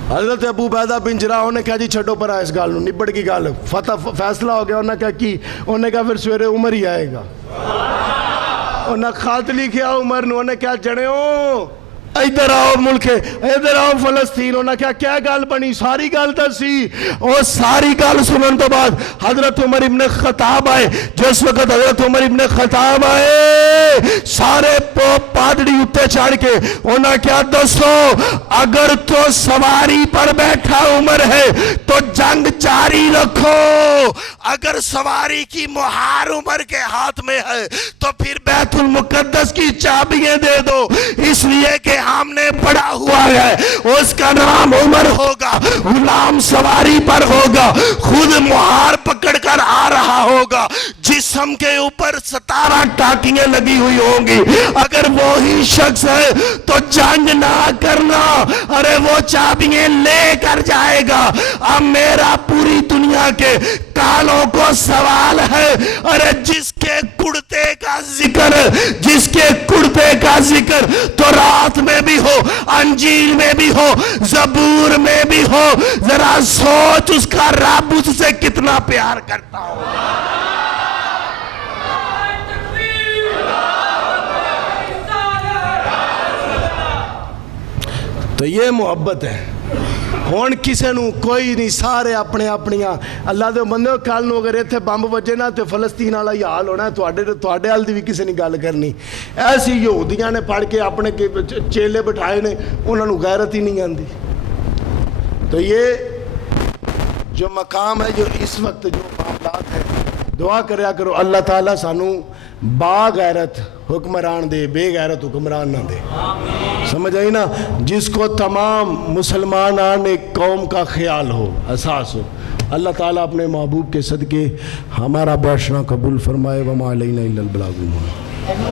حضرت ابو عبیدہ بن جراح نے کہا جی چھڑو پر آئے اس گال نو, نبڑ کی گال, فتح فیصلہ ہو گیا. انہوں نے کہا کی, انہوں نے کہا پھر سویرے عمر ہی آئے گا. انہوں نے خط لکھیا عمر نو, انہوں نے کہا جڑے ہو ادھر آؤ ملک ادھر آؤ فلسطین انہاں کیا گل بنی ساری گل دسی اور ساری گل سنن تو بعد حضرت عمر ابن خطاب آئے جس وقت حضرت عمر ابن خطاب آئے سارے پادڑی اتے چڑھ کے انہاں کیا دسو اگر تو سواری پر بیٹھا عمر ہے تو جنگ جاری رکھو اگر سواری کی مہار عمر کے ہاتھ میں ہے تو پھر بیت المقدس کی چابیاں دے دو اس لیے کہ ہم نے پڑھا ہوا ہے اس کا نام عمر ہوگا غلام سواری پر ہوگا خود مہار پکڑ کر آ رہا ہوگا جسم کے اوپر 17 ٹاکیاں لگی ہوئی ہوں گی اگر وہی شخص ہے تو جنگ نہ کرنا ارے وہ چابیاں لے کر جائے گا اب میرا پوری دنیا کے کالوں کو سوال ہے ارے جس کے کڑتے کا ذکر تو رات میں بھی ہو انجیل میں بھی ہو زبور میں بھی ہو ذرا سوچ اس کا رب اس سے کتنا پیار کرتا ہو تو یہ محبت ہے ہون کسے نو کوئی نہیں سارے اپنے اپنیاں اللہ دے بندے کل نو اگر ایتھے بمب وجے نا تے فلسطین والا ہی حال ہونا ہے تواڈے حال دی بھی کسے نہیں گل کرنی ایسی یہودیاں نے پڑھ کے اپنے چیلے بٹھائے نے انہاں نو غیرت ہی نہیں آندی تو یہ جو مقام ہے جو اس وقت جو معاملات ہیں دعا کریا کرو اللہ تعالیٰ سانو با غیرت حکمران دے بے غیرت حکمران نہ دے سمجھ آئی نا جس کو تمام مسلمان ایک قوم کا خیال ہو احساس ہو اللہ تعالیٰ اپنے محبوب کے صدقے ہمارا بیٹھنا قبول فرمائے وما علینا الا البلاغ المبین